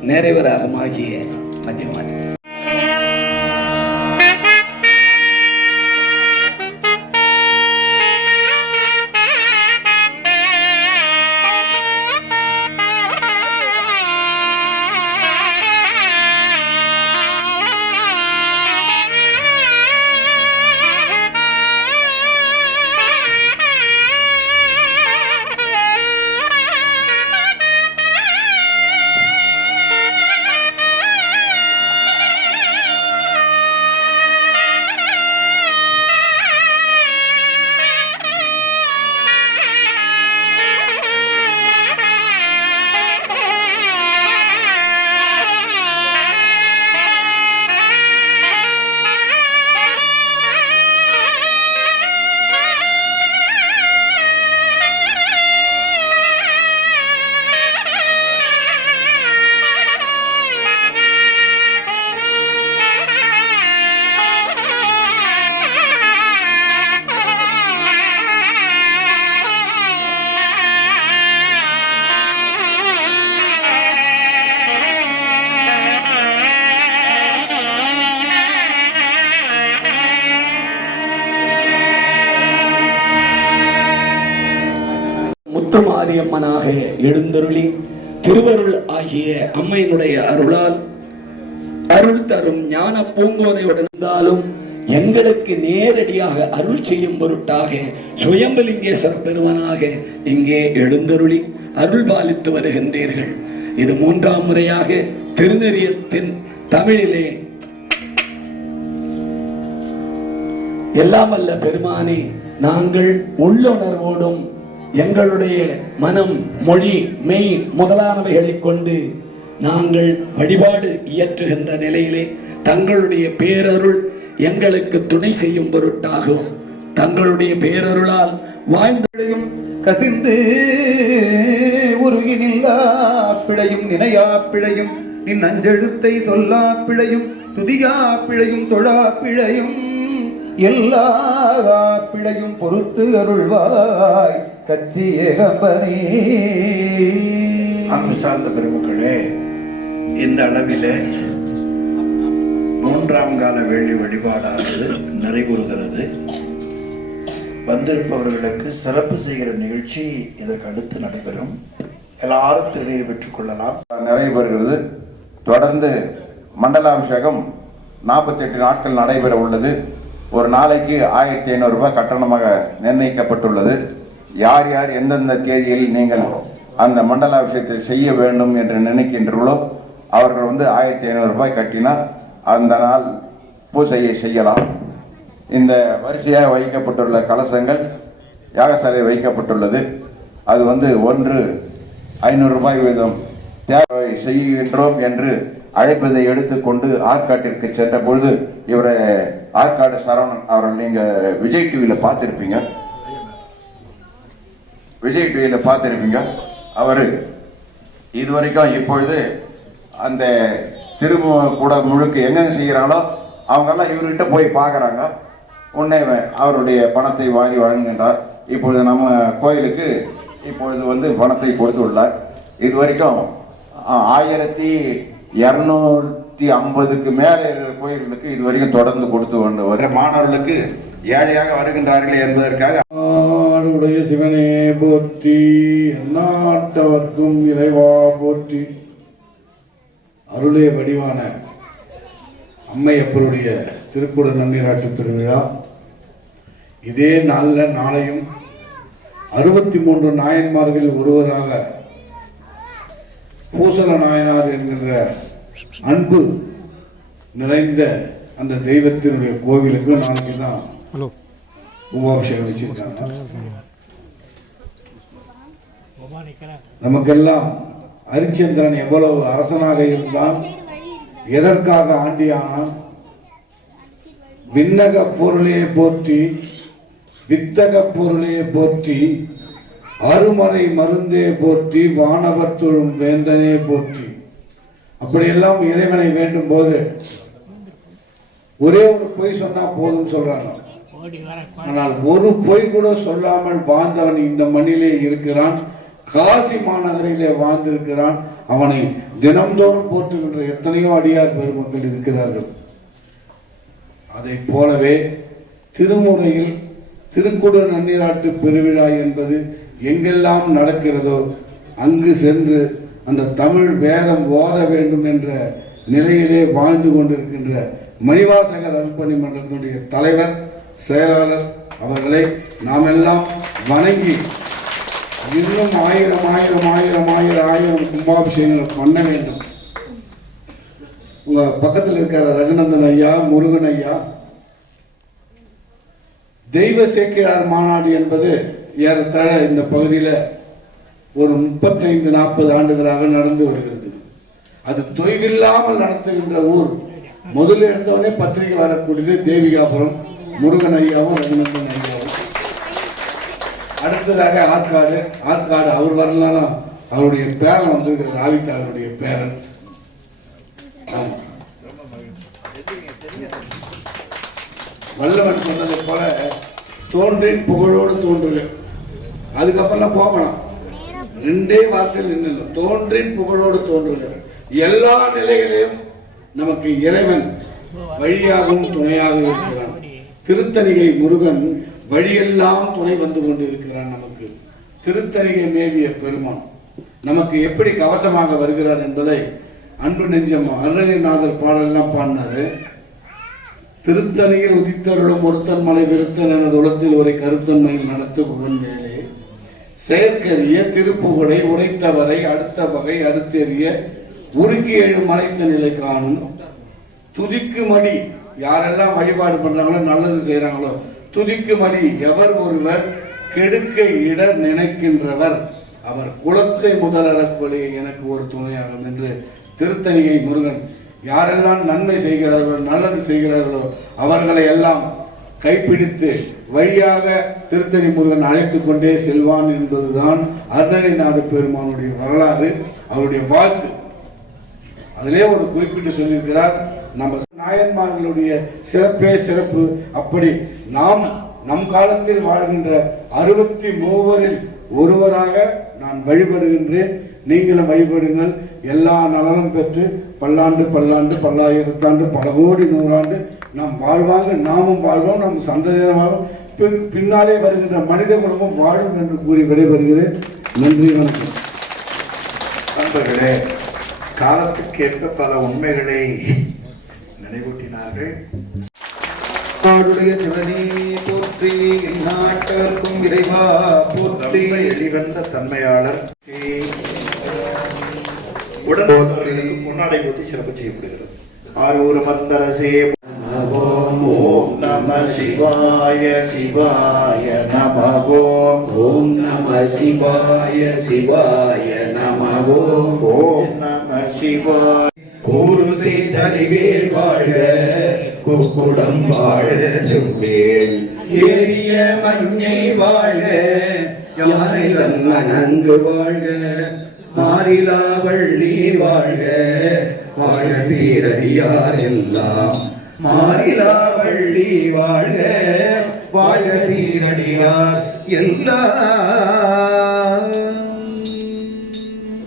நிறைவராகமாகிய மத்தியமாதி. முத்துமாரியம்மனாக எழுந்தருளி திருவருள் ஆகிய அம்மையினுடைய அருளால் அருள் தரும் ஞான பூங்கோதையுடன் இருந்தாலும் எங்களுக்கு நேரடியாக அருள் செய்யும் பொருட்டாக சுயம்பலிங்கேஸ்வர பெருமனாக இங்கே எழுந்தருளி அருள் பாலித்து வருகின்றீர்கள். இது 3ஆம் முறையாக திருநெறியத்தின் தமிழிலே எல்லாம் அல்ல பெருமானே, நாங்கள் உள்ளுணர்வோடும் எங்களுடைய மனம், மொழி, மெய் முதலானவைகளை கொண்டு நாங்கள் வழிபாடு இயற்றுகின்ற நிலையிலே தங்களுடைய பேரருள் எங்களுக்கு துணை செய்யும் பொருட்டாகும். தங்களுடைய பேரருளால் வாழ்ந்தடையும் கசிந்து உருகினில்லா பிழையும் நினையா பிழையும் நின் அஞ்செழுத்தை சொல்லா பிழையும் துதியா பிழையும் தொழா பிழையும் எல்லா பிழையும் பொறுத்து அருள்வாய் கட்சி ஏகம்பனே. அன்பு சார்ந்த பெருமக்களே, இந்த அளவில் 3ஆம் கால வேள்வி வழிபாடானது நிறைவுறுகிறது. வந்திருப்பவர்களுக்கு சிறப்பு செய்கிற நிகழ்ச்சி இதற்கு அடுத்து நடைபெறும். எல்லாரும் திருநீர் பெற்றுக் கொள்ளலாம். நிறைவேறுகிறது. தொடர்ந்து மண்டலாபிஷேகம் 48 நாட்கள் நடைபெற உள்ளது. ஒரு நாளைக்கு 1500 ரூபாய் கட்டணமாக நிர்ணயிக்கப்பட்டுள்ளது. யார் யார் எந்தெந்த தேதியில் நீங்கள் அந்த மண்டலாபிஷேகத்தை செய்ய வேண்டும் என்று நினைக்கின்றீர்களோ அவர்கள் 1500 ரூபாய் கட்டினால் அந்த நாள் பூஜையை செய்யலாம். இந்த வரிசையாக வைக்கப்பட்டுள்ள கலசங்கள் யாகசாலை வைக்கப்பட்டுள்ளது. அது ஒன்று 500 ரூபாய் வீதம் தேவை செய்கின்றோம் என்று அழைப்பதை எடுத்துக்கொண்டு ஆற்காட்டிற்கு சென்ற பொழுது இவரை ஆற்காடு சரவணன் அவர்கள் நீங்கள் விஜய் டிவியில் பார்த்துருப்பீங்க. அவர் இதுவரைக்கும் இப்பொழுது அந்த திருக்கூட முழுக்க எங்கெங்க செய்கிறாங்களோ அவங்கெல்லாம் இவர்கிட்ட போய் பார்க்குறாங்க. உடனே அவருடைய பணத்தை வாங்கி வழங்குகின்றார். இப்பொழுது நம்ம கோயிலுக்கு இப்பொழுது பணத்தை கொடுத்துள்ளார். இதுவரைக்கும் 1250க்கு மேலே கோயில்களுக்கு இதுவரைக்கும் தொடர்ந்து கொடுத்து கொண்டு வர மாணவர்களுக்கு ஏழையாக வருகின்றார்களே என்பதற்காக ஆளுடைய சிவனே போற்றி, நாட்டவர்க்கும் இறைவா போற்றி. அருளே வடிவான அம்மையப்பருடைய திருக்குட நன்னீராட்டு பெருவிழா இதே நாளில் நாளையும் 63 நாயன்மார்கள் ஒருவராக பூசண நாயனார் என்கின்ற அன்பு நிறைந்த அந்த தெய்வத்தினுடைய கோவிலுக்கு நாளைக்கு தான் கும்பாபிஷேகம் வச்சிருக்காங்க. நமக்கெல்லாம் ஹரிச்சந்திரன் எவ்வளவு அரசனாக இருந்தான், எதற்காக ஆண்டியானான், விண்ணக பொருளே போற்றி வித்தக பொருளே போற்றி அருமறை மருந்தே போற்றி வானவர் தொழும் வேந்தனே போற்றி. அப்படியெல்லாம் இறைவனை வேண்டும் போது ஒரே ஒரு பொய் சொன்னா போதும் சொல்றாங்க. ஆனால் ஒரு பொய் கூட சொல்லாமல் வாழ்ந்தவன் இந்த மண்ணிலே இருக்கிறான். காசி மாநகரிலே வாழ்ந்திருக்கிறான். அவனை தினம்தோறும் போற்றுகின்ற எத்தனையோ அடியார் பெருமக்கள் இருக்கிறார்கள். அதை போலவே திருமுறையில் திருக்குட நன்னீராட்டு பெருவிழா என்பது எங்கெல்லாம் நடக்கிறதோ அங்கு சென்று அந்த தமிழ் வேதம் ஓத வேண்டும் என்ற நிலையிலே வாழ்ந்து கொண்டிருக்கின்ற மணிவாசகர் அர்ப்பணி மன்றத்தினுடைய தலைவர் செயலாளர் அவர்களை நாம் எல்லாம் வணங்கி இன்னும் ஆயிரம் கும்பாபிஷேகங்களை பண்ண வேண்டும். உங்க பக்கத்தில் இருக்கிற ரகுநந்தன் ஐயா, முருகன் ஐயா, தெய்வ சேக்கிழார் மாநாடு என்பது ஏறத்தாழ இந்த பகுதியில் ஒரு 35-40 ஆண்டுகளாக நடந்து வருகிறது. அது தொய்வில்லாமல் நடத்துகின்ற ஊர். முதல்ல எடுத்தவொடனே பத்திரிகை வரக்கூடியது தேவிகாபுரம், முருகன் ஐயாவும் ரகுநந்தன் ஐயாவும். அடுத்ததாக ஆற்காடு அவர் வரலாம், அவருடைய பேரன் வந்து ராவித்தாருடைய பேரன். வல்லவன் சொன்னதை போல தோன்றின் புகழோடு தோன்றுக. அதுக்கப்புறம் போகலாம், 2 வார்த்தையில் நின்று தோன்றின் புகழோடு தோன்றுக. எல்லா நிலைகளிலும் நமக்கு இறைவன் வழியாகவும் துணையாக இருக்கிறான். திருத்தணிகை முருகன் வழியெல்லாம் துணை வந்து கொண்டு இருக்கிறான். நமக்கு திருத்தணிகை மேவிய பெருமான் நமக்கு எப்படி கவசமாக வருகிறார் என்பதை அன்பு நெஞ்சம் அருணகிரிநாதர் பாடலாம் பாடினது. திருத்தணியில் உதித்தருளும் ஒருத்தன் மலை விருத்தன் எனது உலகத்தில் ஒரு கருத்தன்மையில் நடத்து புகழ்ந்தேலே செயற்கரிய திருப்புகழை உரைத்தவரை அடுத்த வகை அறுத்தெறிய உருக்கி எழும் மறைத்த நிலை காணும். துதிக்கு மடி, யாரெல்லாம் வழிபாடு பண்றாங்களோ நல்லது செய்யறாங்களோ துதிக்கு மடி எவர் ஒருவர் கெடுக்க இடர் நினைக்கின்றவர் அவர் குலத்தை முதலறக்கொலை எனக்கு ஒரு துணையாகும் என்று திருத்தணிகை முருகன் யாரெல்லாம் நன்மை செய்கிறார்களோ நல்லது செய்கிறார்களோ அவர்களை எல்லாம் கைப்பிடித்து வழியாக திருத்தணி முருகன் அழைத்து கொண்டே செல்வான் என்பதுதான் அருணகிரிநாத பெருமானுடைய வரலாறு, அவருடைய வாழ்த்து. அதிலே ஒரு குறிப்பிட்டு சொல்லியிருக்கிறார், நம்ம நாயன்மார்களுடைய சிறப்பே சிறப்பு. அப்படி நாம் நம் காலத்தில் வாழ்கின்ற 63 ஒருவராக நான் வழிபடுகின்றேன். நீங்களும் வழிபடுங்கள். எல்லா நலனும் பெற்று பல்லாண்டு பல்லாயிரத்தாண்டு பல கோடி நூறாண்டு நாம் வாழ்வாங்க, நாமும் வாழ்வோம், நம் சந்ததியினரும் பின்னாலே வருகின்ற மனித குலமும் வாழும் என்று கூறி விடைபெறுகிறேன். நன்றி, வணக்கம். நண்பர்களே, காலத்துக்கேற்ப பல உண்மைகளை நினைவூட்டினார்கள். சிவனே போற்றி, நாட்டவர்க்கும் இறைவா போற்றி. எளிவந்த தன்மையாளர் உடன்போதவர்களுக்கு பொன்னாடை போத்தி சிறப்பு செய்யப்படுகிறது. ஆரூர் மந்தரசே ஓம் நம சிவாய சிவாய நமோ ஓம் நம சிவாய சிவாய நமோ ஓம் நம சிவாய. கூறு செய்தறிவேல் வாழ்க, குக்குடம் வாழ செவ்வேல் ஏறிய மஞ்சை வாழ்க, யானை தன்னங்கு வாழ்க, மாறிலா வள்ளி வாழ்க, வாழ சீரடியார் எல்லாம் மாறிலா வள்ளி வாழ்க, வாழ சீரடியார் எல்லாம்.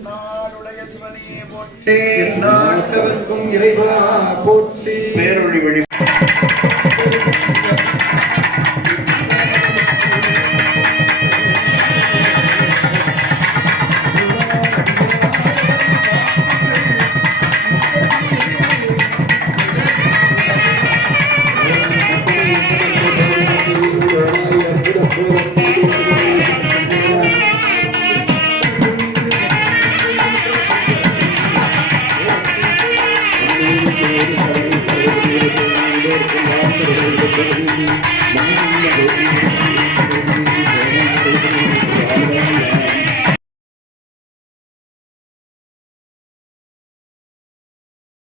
நாடுடைய சிவனே போற்றி, நாட்டவர்க்கும் இறைவா போற்றி. பேரொழி வெளி